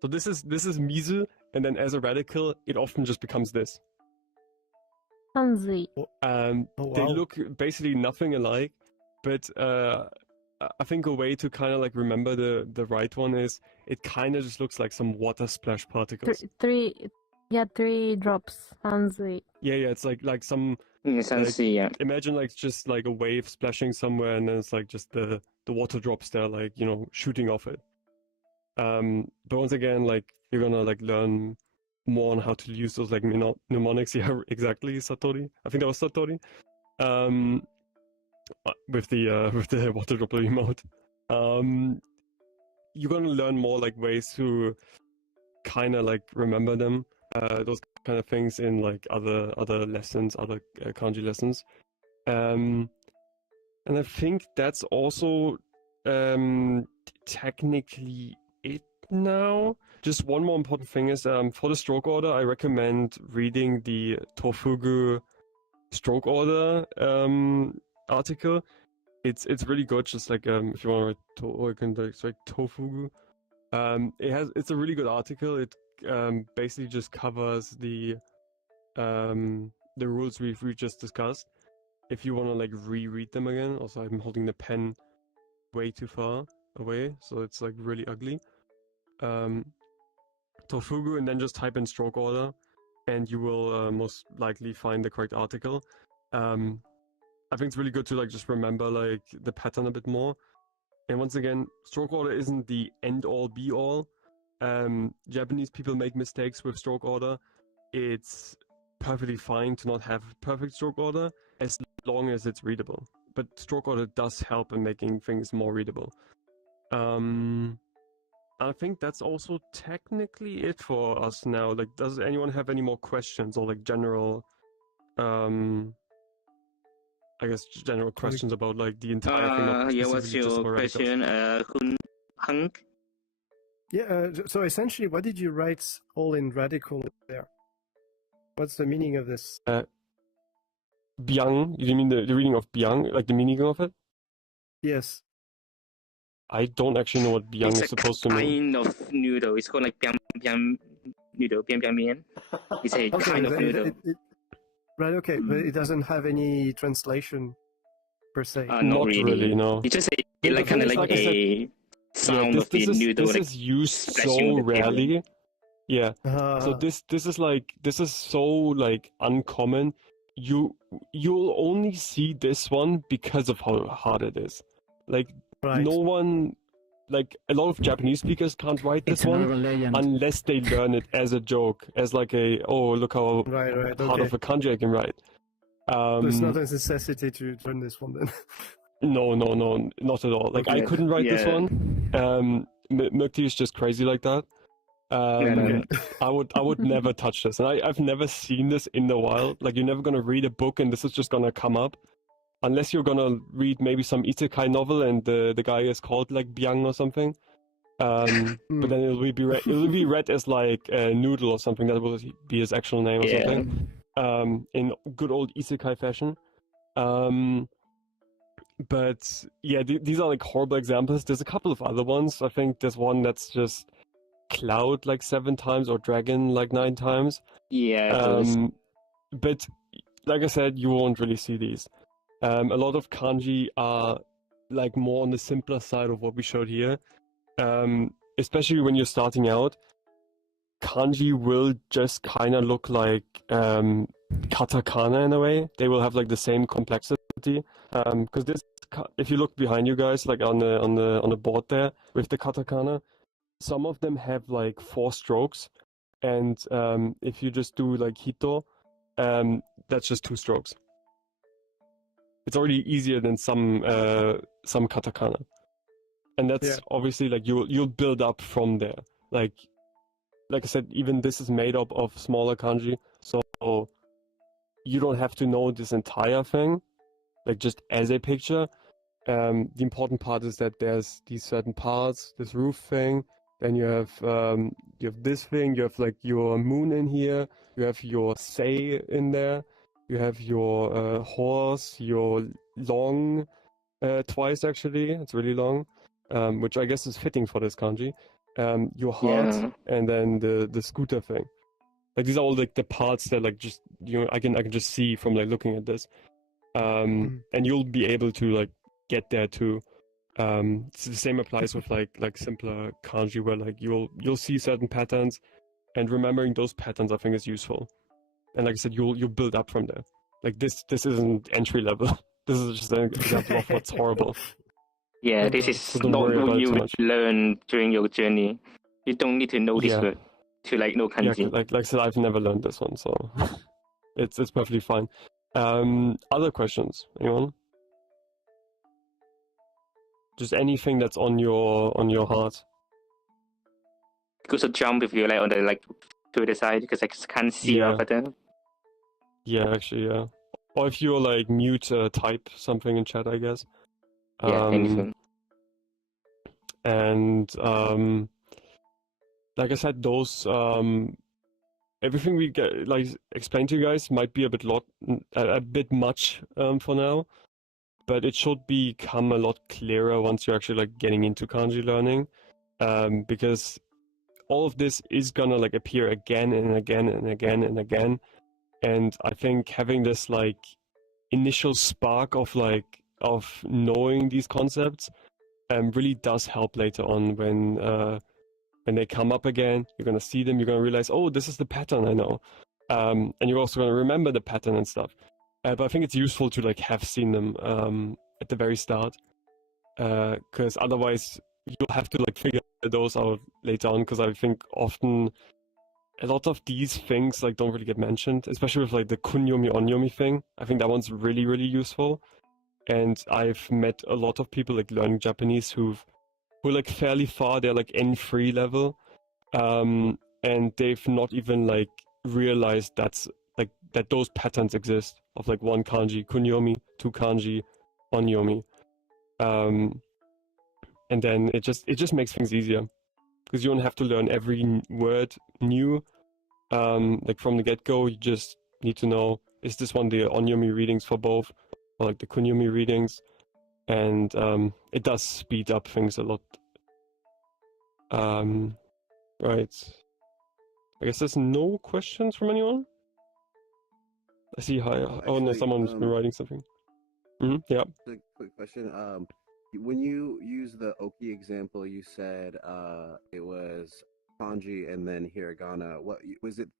So this is mizu, and then as a radical, it often just becomes this. Hanzi. They look basically nothing alike, but I think a way to kind of like remember the right one is it kind of just looks like some water splash particles. Three drops. Hanzi. Yeah, it's like some. Yeah. Imagine like just like a wave splashing somewhere, and then it's like just the water drops there, like shooting off it. But once again, like you're gonna like learn more on how to use those like mnemonics. Yeah, exactly, Satori. I think that was Satori. With the water droplet emote. You're gonna learn more like ways to kind of like remember them. Those kind of things in like other lessons, other kanji lessons. And I think that's also technically it now. Just one more important thing is for the stroke order, I recommend reading the Tofugu stroke order article. It's really good. Just like if you want to write, or you can like tofugu. It's a really good article. It basically just covers the rules we just discussed. If you want to like reread them again. Also, I'm holding the pen way too far away, so it's like really ugly. Tofugu, and then just type in stroke order, and you will most likely find the correct article. I think it's really good to like just remember like the pattern a bit more. And once again, stroke order isn't the end-all be-all. Japanese people make mistakes with stroke order. It's perfectly fine to not have perfect stroke order as long as it's readable. But stroke order does help in making things more readable. I think that's also technically it for us now. Like, does anyone have any more questions or like general, I guess general questions about like the entire thing? Not Yeah, what's specifically just your about radicals? question, Hung? Yeah, so essentially, what did you write all in radical there? What's the meaning of this? Byang? You mean the reading of Byang? Like the meaning of it? Yes. I don't actually know what Byang is It's a supposed to mean. kind of noodle. It's called like biang noodle, biang mian. It's a Okay, kind of but noodle. right, okay, but it doesn't have any translation per se. Not Not really. really, no. It's just The like thing kind of is, like like I said, a sound this of the noodle. this like, is used splashing on so the table. rarely. Yeah. So Uh, this is so like uncommon. You'll only see this one because of how hard it is. Like right. no one, like a lot of Japanese speakers can't write this It's an one urban legend. unless they learn it as a joke, as like a look how Right, hard okay. of a kanji I can write. There's not a necessity to learn this one then. No, not at all. Like I Okay. couldn't write this Yeah. one. Mukti is just crazy like that. Okay. I would never touch this, and I've never seen this in the wild. Like you're never gonna read a book and this is just gonna come up, unless you're gonna read maybe some isekai novel and the guy is called like Byang or something. But then it'll be read as like a noodle or something. That will be his actual name or Yeah. something. In good old isekai fashion. But yeah, these are like horrible examples. There's a couple of other ones. I think there's one that's just cloud like 7 times or dragon like 9 times. Yeah. Those. But like I said, you won't really see these. A lot of kanji are like more on the simpler side of what we showed here. Especially when you're starting out, kanji will just kind of look like katakana in a way. They will have like the same complexity. Because this, if you look behind you guys, like on the board there with the katakana, some of them have like 4 strokes, and if you just do like hito, that's just 2 strokes. It's already easier than some katakana, and that's obviously like you'll build up from there. Like I said, even this is made up of smaller kanji, so you don't have to know this entire thing, like just as a picture. The important part is that there's these certain parts, this roof thing. Then you have this thing. You have like your moon in here. You have your sei in there. You have your horse, your long, twice actually. It's really long, which I guess is fitting for this kanji. Your heart, and then the scooter thing. Like these are all like the parts that like just I can just see from like looking at this, and you'll be able to like get there too. The same applies with like simpler kanji where like you'll see certain patterns, and remembering those patterns I think is useful. And like I said, you'll build up from there. Like this isn't entry level. This is just an example of what's horrible. Yeah, this is So don't not worry what about it you too will much. learn during your journey. You don't need to know this word to like know Yeah, kanji. like I said, I've never learned this one, so it's perfectly fine. Other questions? Anyone? Just anything that's on your heart. You could also jump if you like on the like to the side because I can't see your button. Yeah, actually, yeah. Or if you're like mute, type something in chat, I guess. Yeah, anything. And like I said, those everything we get like explained to you guys might be a bit much for now, but it should become a lot clearer once you're actually like getting into kanji learning, because all of this is gonna like appear again and again and again and again, and I think having this like initial spark of knowing these concepts really does help later on when they come up again. You're gonna see them, you're gonna realize, oh, this is the pattern I know, and you're also gonna remember the pattern and stuff. But I think it's useful to like have seen them at the very start, because otherwise you'll have to like figure those out later on. Because I think often a lot of these things like don't really get mentioned, especially with like the kunyomi onyomi thing. I think that one's really useful, and I've met a lot of people like learning Japanese who are like fairly far. They're like N3 level, and they've not even like realized that those patterns exist of like one kanji kunyomi, two kanji onyomi, and then it just makes things easier because you don't have to learn every word new. Like from the get-go, you just need to know, is this one the onyomi readings for both, or like the kunyomi readings, and it does speed up things a lot. Right. I guess there's no questions from anyone. I see. Hi. Oh no, someone's been writing something. Yeah. A quick question. When you use the Oki example, you said it was kanji and then hiragana. What was it?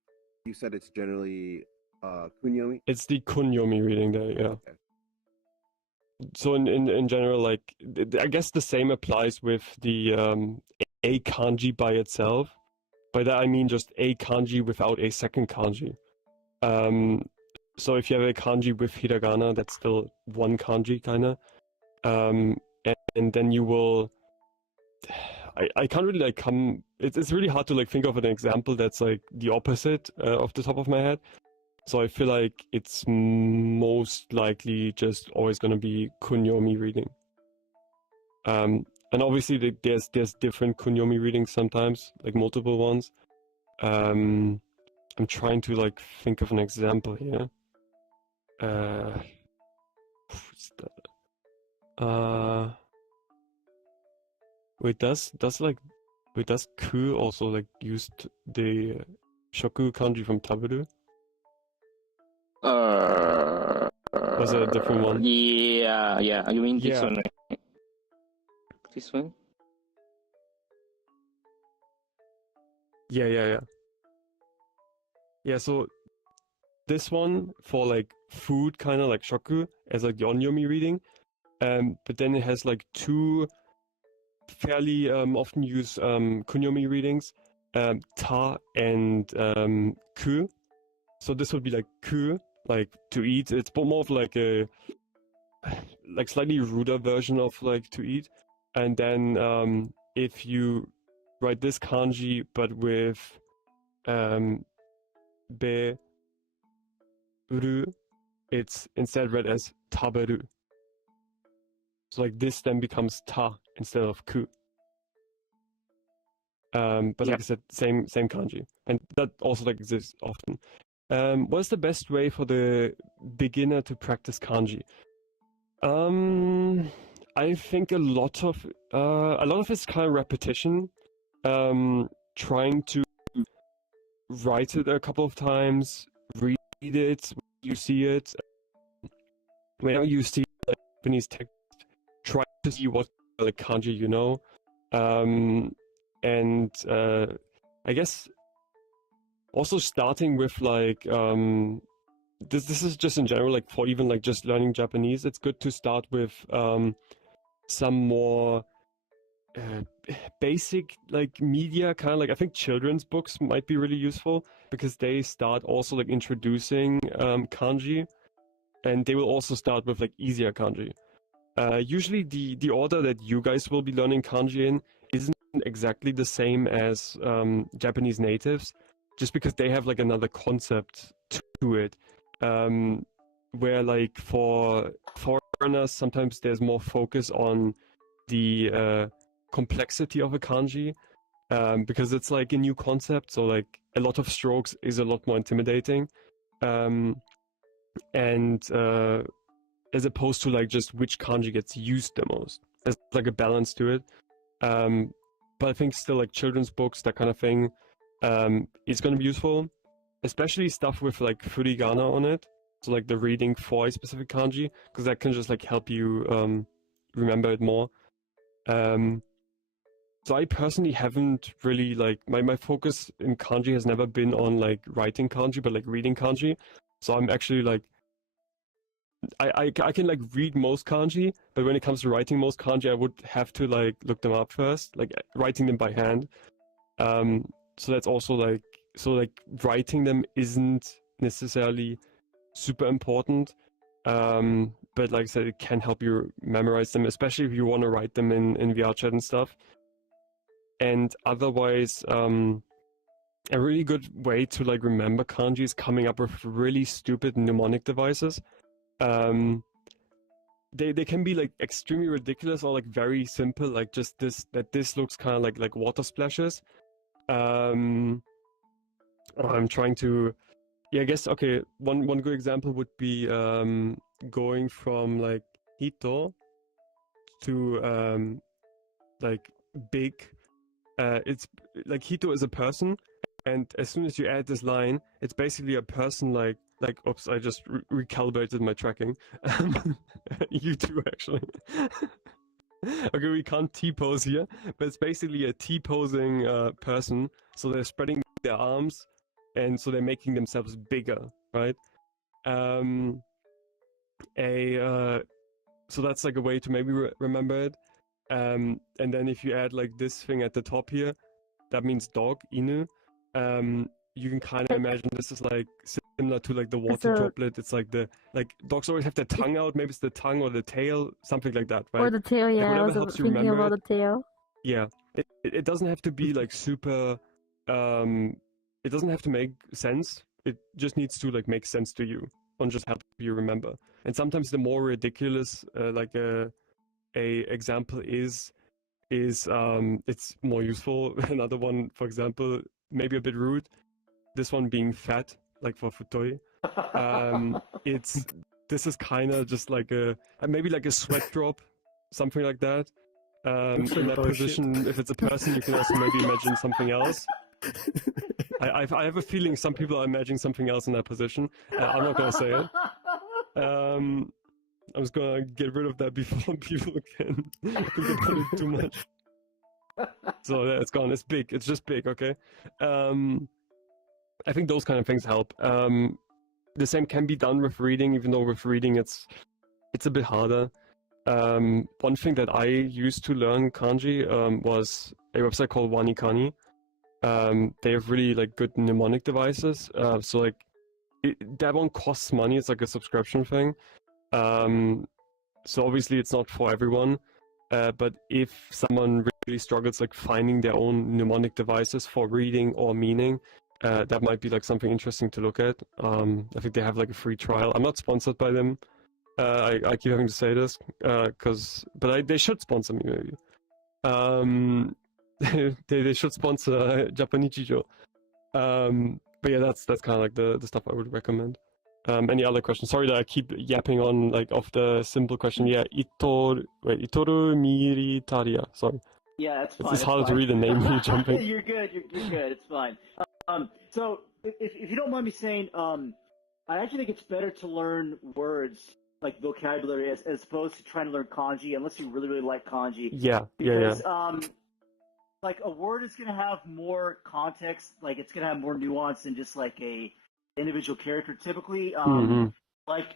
You said it's generally kunyomi? It's the kunyomi reading there, yeah. Okay. So in general, like, I guess the same applies with the a kanji by itself. By that I mean just a kanji without a second kanji. So if you have a kanji with hiragana, that's still one kanji, kinda. And then you will... I can't really like come... It's really hard to like think of an example that's like the opposite off the top of my head. So I feel like it's most likely just always going to be kunyomi reading. And obviously there's different kunyomi readings sometimes, like multiple ones. I'm trying to like think of an example here. Wait, does ku also like use the shoku kanji from taburu? Was it a different one? Yeah. You mean this one, right? This one? Yeah. Yeah, so this one for like food, kind of like shoku, as like the onyomi reading, but then it has like two fairly often used kunyomi readings, ta and ku. So this would be like ku, like to eat. It's more of like a like slightly ruder version of like to eat. And then if you write this kanji but with be ru, it's instead read as taberu. So like this then becomes ta instead of ku. But like I said, same kanji, and that also like exists often. What's the best way for the beginner to practice kanji? I think a lot of it's kind of repetition. Trying to write it a couple of times, read it, you see it. Whenever you see Japanese text, try to see what like kanji you know. And I guess also starting with like this is just in general, like for even like just learning Japanese, it's good to start with some more basic like media, kind of like I think children's books might be really useful because they start also like introducing kanji, and they will also start with like easier kanji. Usually the order that you guys will be learning kanji in isn't exactly the same as Japanese natives, just because they have like another concept to it, where like for foreigners sometimes there's more focus on the complexity of a kanji, because it's like a new concept, so like a lot of strokes is a lot more intimidating, and as opposed to like just which kanji gets used the most. There's like a balance to it. But I think still like children's books, that kind of thing, is going to be useful, especially stuff with like furigana on it. So like the reading for a specific kanji, because that can just like help you remember it more. So I personally haven't really like, my focus in kanji has never been on like writing kanji, but like reading kanji. So I'm actually like, I can like read most kanji, but when it comes to writing most kanji, I would have to like look them up first, like writing them by hand. So that's also like, so like writing them isn't necessarily super important. But like I said, it can help you memorize them, especially if you want to write them in VRChat and stuff. And otherwise, a really good way to like remember kanji is coming up with really stupid mnemonic devices. They can be like extremely ridiculous or like very simple, like just this looks kind of like water splashes. I'm trying to, yeah, I guess, okay, one good example would be going from like hito to like big. It's like hito is a person, and as soon as you add this line, it's basically a person like oops, I just recalibrated my tracking. You too, actually. Okay, we can't T-pose here, but it's basically a T-posing person. So they're spreading their arms, and so they're making themselves bigger, right? So that's like a way to maybe remember it. And then if you add like this thing at the top here, that means dog, inu. You can kind of imagine this is like similar to like the water droplet. It's like dogs always have their tongue out. Maybe it's the tongue or the tail, something like that, right? Or the tail, yeah. Like I was thinking about the tail. Yeah, it doesn't have to be like super. It doesn't have to make sense. It just needs to like make sense to you and just help you remember. And sometimes the more ridiculous, like a example is it's more useful. Another one, for example, maybe a bit rude. This one being fat, like for futoi. This is kind of just like maybe like a sweat drop, something like that. In that position, if it's a person, you can also maybe imagine something else. I have a feeling some people are imagining something else in that position. I'm not gonna say it. I'm just gonna get rid of that before people can think about it too much. So yeah, it's gone. It's big. It's just big. Okay. I think those kind of things help. The same can be done with reading, even though with reading it's a bit harder. One thing that I used to learn kanji was a website called Wanikani. They have really like good mnemonic devices. So like that one costs money. It's like a subscription thing. So obviously it's not for everyone. But if someone really struggles like finding their own mnemonic devices for reading or meaning, that might be like something interesting to look at. I think they have like a free trial. I'm not sponsored by them. I keep having to say this but they should sponsor me maybe. They should sponsor JapaNichijou. But yeah, that's kind of like the stuff I would recommend. Any other questions? Sorry that I keep yapping on like off the simple question. Yeah, Itoru Militaria. Sorry. Yeah, that's fine. It's harder to read the name when you're jumping. You're good. You're good. It's fine. So if you don't mind me saying, I actually think it's better to learn words like vocabulary as opposed to trying to learn kanji, unless you really like kanji. Yeah. Because, like a word is going to have more context, like it's going to have more nuance than just like a individual character. Typically, like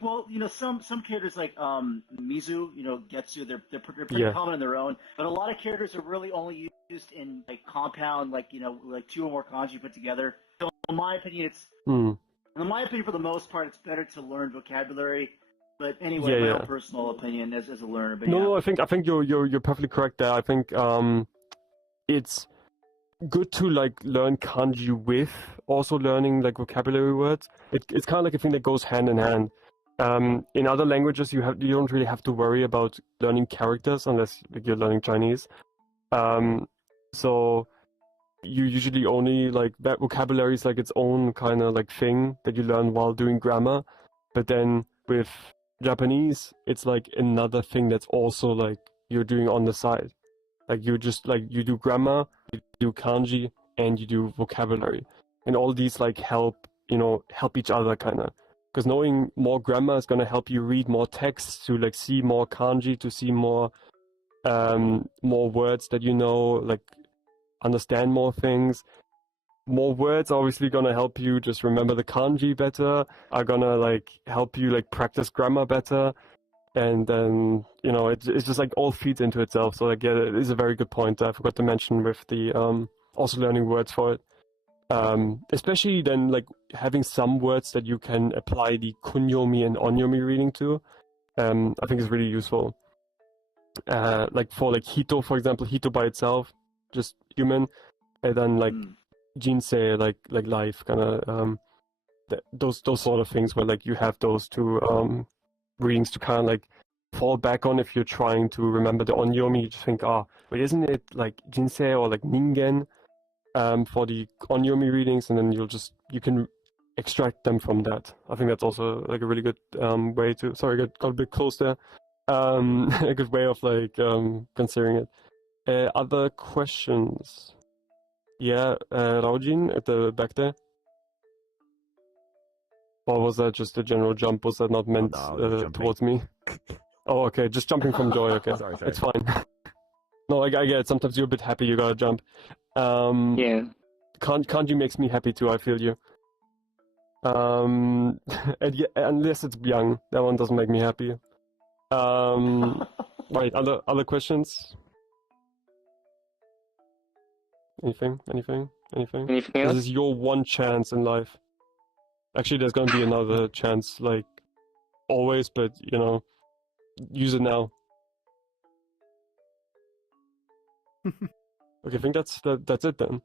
well, you know, some characters like Mizu, you know, Getsu, they're pretty common on their own, but a lot of characters are really only used in like compound, like, you know, like two or more kanji put together. So in my opinion, for the most part, it's better to learn vocabulary. But anyway, my own personal opinion as a learner. But no, I think you're perfectly correct there. I think it's good to like learn kanji with also learning like vocabulary words. It's kind of like a thing that goes hand in hand. In other languages, you don't really have to worry about learning characters unless like, you're learning Chinese. So you usually only like that vocabulary is like its own kind of like thing that you learn while doing grammar. But then with Japanese, it's like another thing that's also like you're doing on the side. Like you just like you do grammar, you do kanji, and you do vocabulary, and all these like help each other kind of. Because knowing more grammar is gonna help you read more text, to like see more kanji, to see more words that you know, like understand more things. More words are obviously gonna help you just remember the kanji better, are gonna like help you like practice grammar better. And then, it's just like all feeds into itself. So like, yeah, it is a very good point. I forgot to mention with the also learning words for it. Especially then like having some words that you can apply the kunyomi and onyomi reading to, I think is really useful. Like for like hito, for example, hito by itself, just human, and then like jinsei, like life, kind of those sort of things where like you have those two readings to kind of like fall back on if you're trying to remember the onyomi. You just think, but isn't it like jinsei or like ningen for the onyomi readings, and then you can extract them from that. I think that's also like a really good way to. Sorry, got a bit close there. A good way of like considering it. Other questions? Yeah, Raojin at the back there. Or was that just a general jump? Was that not meant towards me? Oh, okay. Just jumping from joy. Okay, sorry. It's fine. No, I get it. Sometimes you're a bit happy. You gotta jump. Yeah. Kanji makes me happy too. I feel you. And yeah, unless it's Byung, that one doesn't make me happy. Right. Other questions? Anything? Anything else? This is your one chance in life. Actually, there's gonna be another chance, like always, but use it now. Okay, I think that's it then.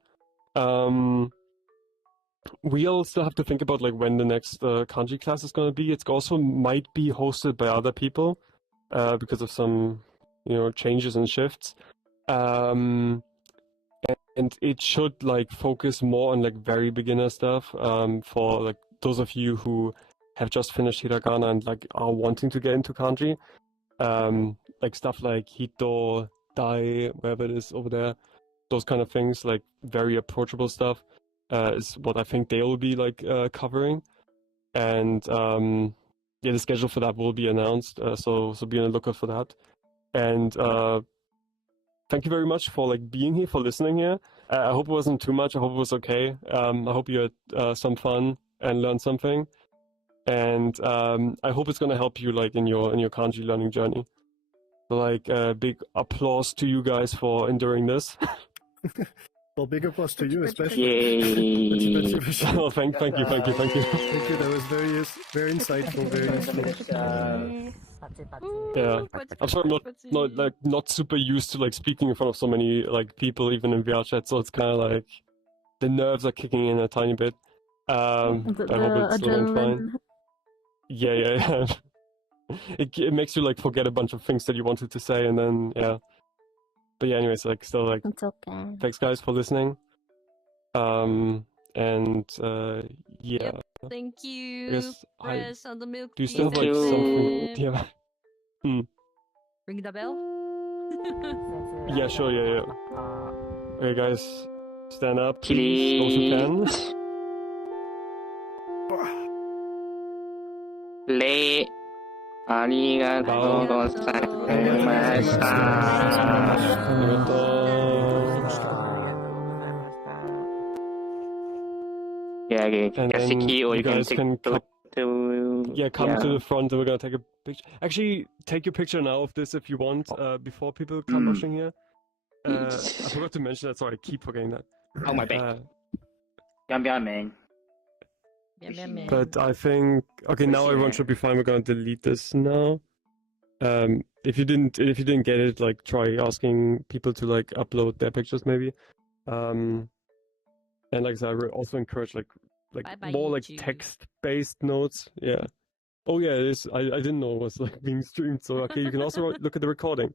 We'll still have to think about like when the next kanji class is gonna be. It's also might be hosted by other people, because of some changes and shifts. And it should like focus more on like very beginner stuff for like those of you who have just finished hiragana and like are wanting to get into kanji, like stuff like hito, dai, wherever it is over there, those kind of things, like very approachable stuff, is what I think they will be like covering. And yeah, the schedule for that will be announced, so be on the lookout for that. And thank you very much for like being here, for listening here. I hope it wasn't too much. I hope it was okay. I hope you had some fun and learned something. And I hope it's gonna help you like in your kanji learning journey. So like big applause to you guys for enduring this. Well, big applause to you, especially. Yay! Oh, thank you. Thank you. That was very insightful, very useful. Yeah, I'm sorry, I'm not super used to like speaking in front of so many like people, even in VRChat. So it's kind of like the nerves are kicking in a tiny bit. I hope it's still fine. Yeah. It makes you like forget a bunch of things that you wanted to say, and then yeah. But yeah, anyways, like still like. It's okay. Thanks, guys, for listening. And yeah. Yep, thank you. Press on the milk. Do you still have like something? Yeah. Ring the bell. Yeah, sure. Yeah. Okay, guys, stand up, please. Those who can. 礼ありがとうございました。Yeah, and then you guys can come to to the front, and we're gonna take a picture. Actually, take your picture now of this if you want, before people come rushing here. I forgot to mention that. Sorry, I keep forgetting that. Oh, my bad. Man. But I think now everyone should be fine. We're gonna delete this now. If you didn't get it, like try asking people to like upload their pictures maybe. And like I said, I also encourage like Bye-bye, more like YouTube. text-based notes. Yeah. Oh yeah, it is. I didn't know it was like being streamed. So okay, you can also look at the recording.